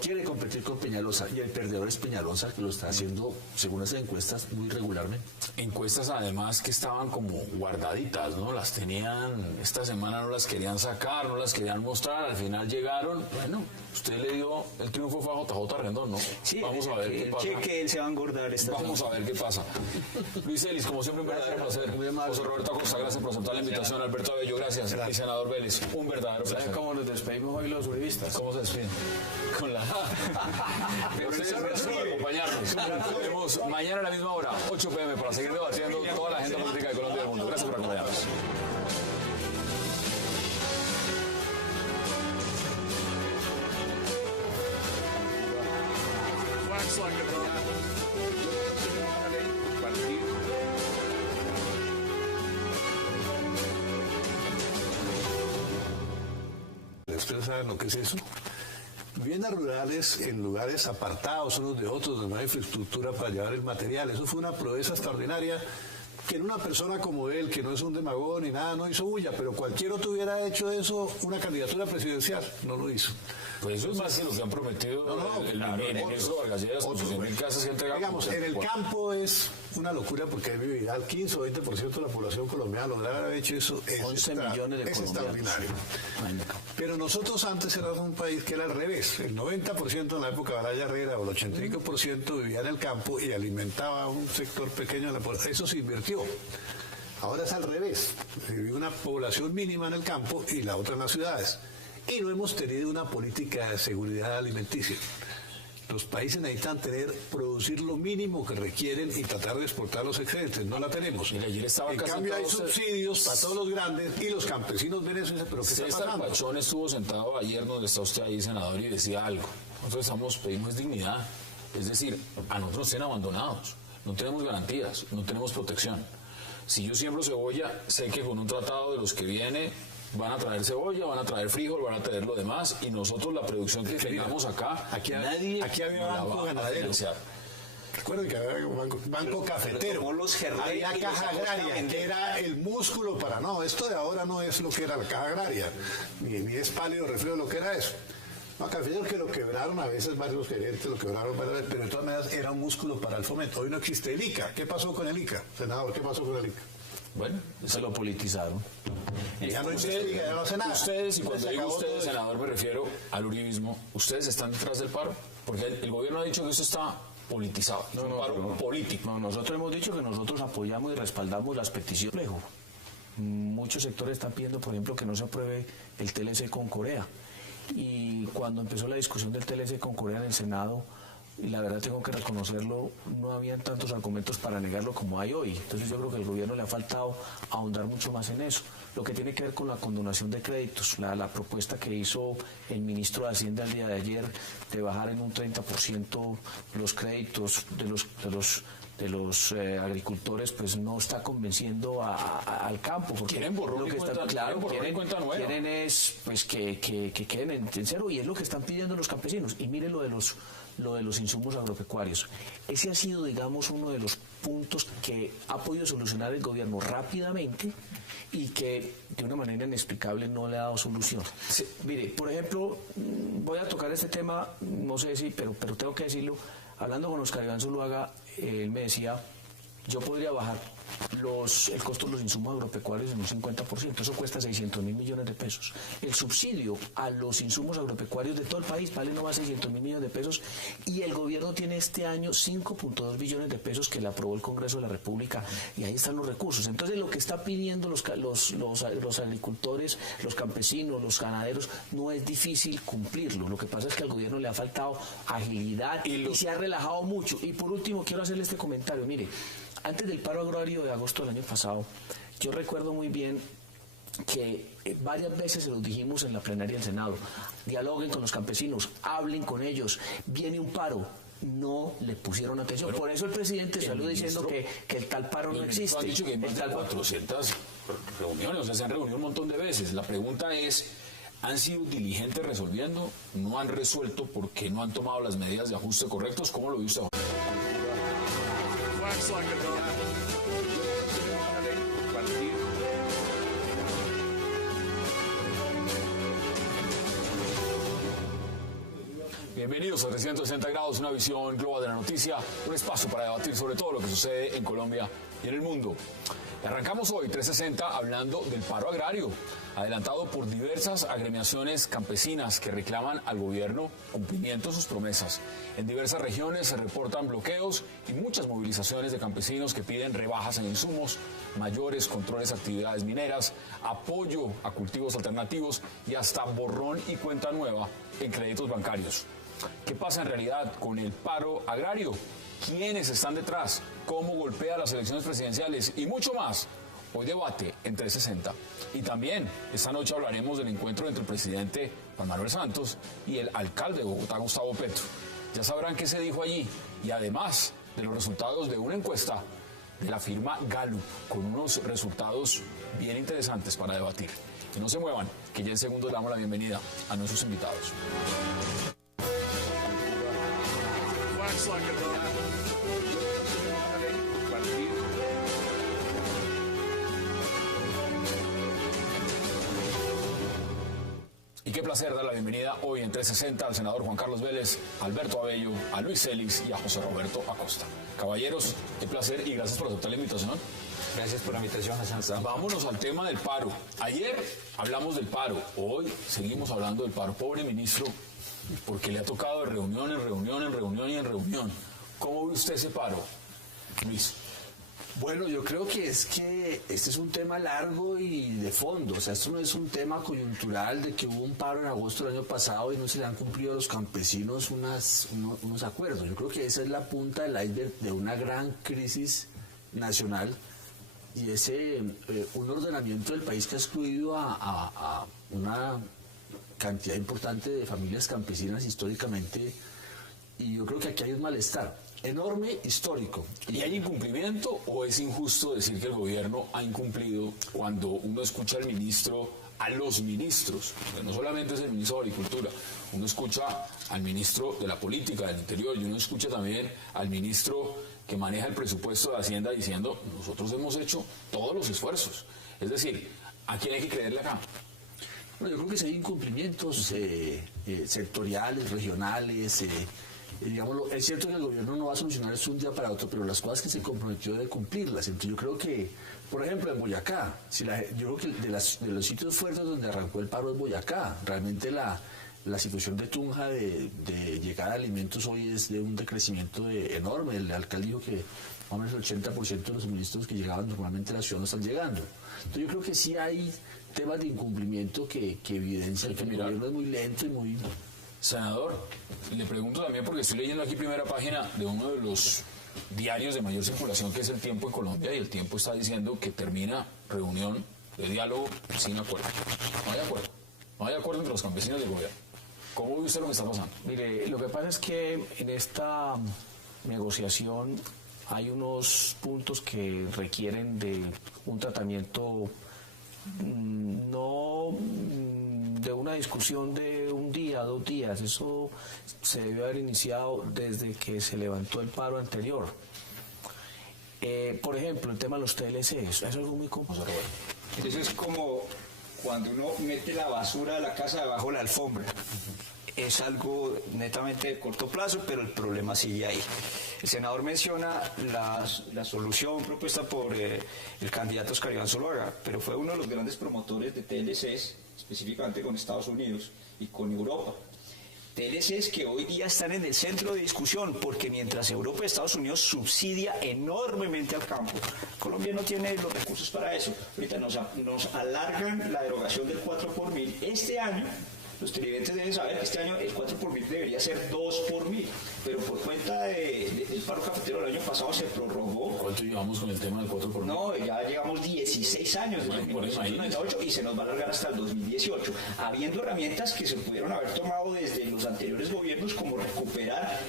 quiere competir con Peñalosa, y el perdedor es Peñalosa, que lo está haciendo, según las encuestas, muy regularmente. Encuestas además que estaban como guardaditas, ¿no? Las tenían, esta semana no las querían sacar, no las querían mostrar, al final llegaron. Bueno, usted le dio, el triunfo fue a JJ Rendón, ¿no? Sí, vamos a ver qué pasa. Cheque, él se va a engordar esta Vamos a ver qué pasa. Luis Ellis, como siempre, un verdadero placer. José Roberto Acosta, gracias por aceptar la invitación. Alberto Abello, gracias. Y senador Vélez, un verdadero placer. ¿Saben cómo nos despedimos hoy los uribistas? ¿Cómo se despiden? Con la... Ustedes, gracias por acompañarnos. Nos vemos mañana a la misma hora, 8 p.m, para seguir debatiendo toda la agenda política de Colombia y del mundo. Gracias por acompañarnos. ¿Ustedes saben lo que es eso? Viviendas rurales en lugares apartados unos de otros, donde no hay infraestructura para llevar el material. Eso fue una proeza extraordinaria que en una persona como él, que no es un demagog ni nada, no hizo bulla, pero cualquier otro hubiera hecho eso, una candidatura presidencial, no lo hizo. Pues eso es más que lo que han prometido el ministro Vargas Lleras con sus 100.000 casas que entregaron. Digamos, en el campo es una locura porque hay vivibilidad. 15 o 20% de la población colombiana lograr haber hecho eso es 11 millones de extraordinario. Pero nosotros antes éramos un país que era al revés. El 90% en la época de Araya Herrera o el 85% vivía en el campo y alimentaba a un sector pequeño de la población. Eso se invirtió. Ahora es al revés. Vive una población mínima en el campo y la otra en las ciudades. Y no hemos tenido una política de seguridad alimenticia. Los países necesitan producir lo mínimo que requieren y tratar de exportar los excedentes. No la tenemos. Mira, ayer estaba en cambio hay subsidios para todos los grandes y los campesinos ven eso y dicen, pero ¿qué está pasando? César Pachón estuvo sentado ayer donde está usted ahí, senador, y decía algo. Nosotros pedimos dignidad. Es decir, a nosotros nos tienen abandonados. No tenemos garantías, no tenemos protección. Si yo siembro cebolla, sé que con un tratado de los que viene van a traer cebolla, van a traer frijol, van a traer lo demás, y nosotros la producción que tengamos acá, aquí no había banco ganadero. Recuerden que había banco cafetero, había caja agraria, que era el músculo para... No, esto de ahora no es lo que era la caja agraria, ni es pálido reflejo lo que era eso. No, cafetero que lo quebraron, a veces varios gerentes lo quebraron, pero de todas maneras era un músculo para el fomento. Hoy no existe el ICA. ¿Qué pasó con el ICA? Senador, ¿qué pasó con el ICA? Bueno, se lo politizaron. Ya no investiga, ya no hace nada. Ustedes, y cuando digo ustedes, senador, me refiero al uribismo, ¿ustedes están detrás del paro? Porque el gobierno ha dicho que eso está politizado, es un paro político. No, nosotros hemos dicho que nosotros apoyamos y respaldamos las peticiones. Muchos sectores están pidiendo, por ejemplo, que no se apruebe el TLC con Corea. Y cuando empezó la discusión del TLC con Corea en el Senado, y la verdad tengo que reconocerlo, no habían tantos argumentos para negarlo como hay hoy. Entonces yo creo que al gobierno le ha faltado ahondar mucho más en eso. Lo que tiene que ver con la condonación de créditos, la propuesta que hizo el ministro de Hacienda el día de ayer de bajar en un 30% los créditos de los agricultores, pues no está convenciendo al campo. Porque quieren borrón y cuenta nueva. Quieren es pues que queden en cero, y es lo que están pidiendo los campesinos. Y miren lo de los insumos agropecuarios. Ese ha sido, digamos, uno de los puntos que ha podido solucionar el gobierno rápidamente y que de una manera inexplicable no le ha dado solución. Sí, mire, por ejemplo, voy a tocar este tema, no sé si, pero tengo que decirlo. Hablando con Oscar Iván Zuluaga, él me decía, yo podría bajar el costo de los insumos agropecuarios en un 50%, eso cuesta 600.000 millones de pesos. El subsidio a los insumos agropecuarios de todo el país vale no más 600.000 millones de pesos, y el gobierno tiene este año 5.2 billones de pesos que le aprobó el Congreso de la República, y ahí están los recursos. Entonces lo que está pidiendo los agricultores, los campesinos, los ganaderos, no es difícil cumplirlo. Lo que pasa es que al gobierno le ha faltado agilidad y se ha relajado mucho. Y por último quiero hacerle este comentario, mire, antes del paro agrario de agosto del año pasado, yo recuerdo muy bien que varias veces se los dijimos en la plenaria del Senado: dialoguen con los campesinos, hablen con ellos, viene un paro. No le pusieron atención. Por eso el presidente salió diciendo que el tal paro no existe. Han dicho que hay más de 400 reuniones, o sea, se han reunido un montón de veces. La pregunta es, ¿Han sido diligentes resolviendo? ¿No han resuelto porque no han tomado las medidas de ajuste correctos? ¿Cómo lo ve usted? Bienvenidos a 360 grados, una visión global de la noticia, un espacio para debatir sobre todo lo que sucede en Colombia y en el mundo. Arrancamos hoy 360 hablando del paro agrario, adelantado por diversas agremiaciones campesinas que reclaman al gobierno cumplimiento de sus promesas. En diversas regiones se reportan bloqueos y muchas movilizaciones de campesinos que piden rebajas en insumos, mayores controles a actividades mineras, apoyo a cultivos alternativos y hasta borrón y cuenta nueva en créditos bancarios. ¿Qué pasa en realidad con el paro agrario? ¿Quiénes están detrás? ¿Cómo golpea las elecciones presidenciales? Y mucho más. Hoy debate en 360. Y también esta noche hablaremos del encuentro entre el presidente Juan Manuel Santos y el alcalde de Bogotá, Gustavo Petro. Ya sabrán qué se dijo allí y además de los resultados de una encuesta de la firma Gallup con unos resultados bien interesantes para debatir. Que no se muevan, que ya en segundos damos la bienvenida a nuestros invitados. Y qué placer dar la bienvenida hoy en 360 al senador Juan Carlos Vélez, a Alberto Abello, a Luis Celis y a José Roberto Acosta. Caballeros, qué placer y gracias por aceptar la invitación. Gracias por la invitación, Hassan. Vámonos al tema del paro. Ayer hablamos del paro, hoy seguimos hablando del paro. Pobre ministro, porque le ha tocado de reunión en reunión, en reunión y en reunión. ¿Cómo ve usted ese paro, Luis? Bueno, yo creo que este es un tema largo y de fondo. O sea, esto no es un tema coyuntural de que hubo un paro en agosto del año pasado y no se le han cumplido a los campesinos unos acuerdos. Yo creo que esa es la punta del iceberg de una gran crisis nacional y un ordenamiento del país que ha excluido a una cantidad importante de familias campesinas históricamente, y yo creo que aquí hay un malestar enorme, histórico. ¿Y hay incumplimiento o es injusto decir que el gobierno ha incumplido cuando uno escucha al ministro, a los ministros? No solamente es el ministro de Agricultura, uno escucha al ministro de la Política, del Interior, y uno escucha también al ministro que maneja el presupuesto de Hacienda diciendo, nosotros hemos hecho todos los esfuerzos. Es decir, ¿a quién hay que creerle acá? Bueno, yo creo que si hay incumplimientos sectoriales, regionales, digámoslo, es cierto que el gobierno no va a solucionar esto un día para otro, pero las cosas que se comprometió de cumplirlas. Entonces yo creo que, por ejemplo, en Boyacá, yo creo que de los sitios fuertes donde arrancó el paro es Boyacá. Realmente la situación de Tunja de llegada de alimentos hoy es de un decrecimiento enorme. El alcalde dijo que más o menos el 80% de los suministros que llegaban normalmente a la ciudad no están llegando. Entonces yo creo que sí hay temas de incumplimiento que evidencian que el gobierno es muy lento y muy... Senador, le pregunto también porque estoy leyendo aquí primera página de uno de los diarios de mayor circulación que es El Tiempo en Colombia, y El Tiempo está diciendo que termina reunión de diálogo sin acuerdo. No hay acuerdo. No hay acuerdo entre los campesinos y el gobierno. ¿Cómo ve usted lo que está pasando? Mire, lo que pasa es que en esta negociación hay unos puntos que requieren de un tratamiento no de una discusión de un día, 2 días. Eso se debió haber iniciado desde que se levantó el paro anterior. Por ejemplo, el tema de los TLCs, es algo muy complicado. Eso es como cuando uno mete la basura de la casa debajo de la alfombra. Es algo netamente de corto plazo, pero el problema sigue ahí. El senador menciona la solución propuesta por el candidato Oscar Iván Zuluaga, pero fue uno de los grandes promotores de TLCs, específicamente con Estados Unidos y con Europa. TLCs que hoy día están en el centro de discusión, porque mientras Europa y Estados Unidos subsidia enormemente al campo, Colombia no tiene los recursos para eso. Ahorita nos alargan la derogación del 4 por 1000 este año. Los televidentes deben saber que este año el 4 por 1000 debería ser 2 por 1000, pero por cuenta del paro cafetero del año pasado se prorrogó. ¿Cuánto llevamos con el tema del 4 por 1000? No, ya llevamos 16 años, desde 1998, y se nos va a alargar hasta el 2018, habiendo herramientas que se pudieron haber tomado desde los anteriores gobiernos, como recuperar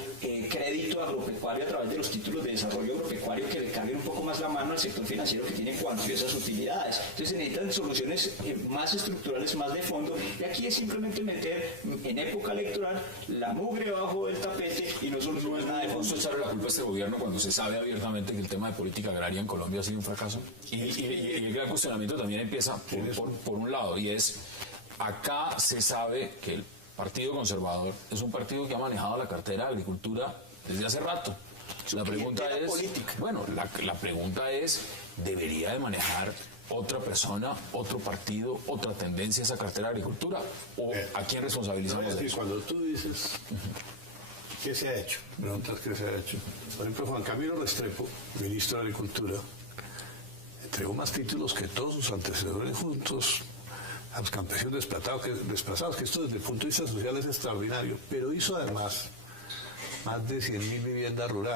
crédito agropecuario a través de los títulos de desarrollo agropecuario que le carguen un poco más más la mano al sector financiero que tiene cuantiosas utilidades. Entonces se necesitan soluciones más estructurales, más de fondo, y aquí es simplemente meter en época electoral la mugre bajo del tapete y no solucionar nada de fondo. ¿Echarle la culpa a este gobierno cuando se sabe abiertamente que el tema de política agraria en Colombia ha sido un fracaso? Y el gran cuestionamiento también empieza por un lado, y es, acá se sabe que el Partido Conservador es un partido que ha manejado la cartera de Agricultura desde hace rato. La pregunta es, bueno, la pregunta es, ¿debería de manejar otra persona, otro partido, otra tendencia esa cartera de Agricultura? ¿O a quién responsabilizamos de eso? Cuando tú dices, ¿qué se ha hecho? Preguntas qué se ha hecho. Por ejemplo, Juan Camilo Restrepo, ministro de Agricultura, entregó más títulos que todos sus antecesores juntos a los campesinos desplazados, que esto desde el punto de vista social es extraordinario, pero hizo además más de 100.000 viviendas rurales.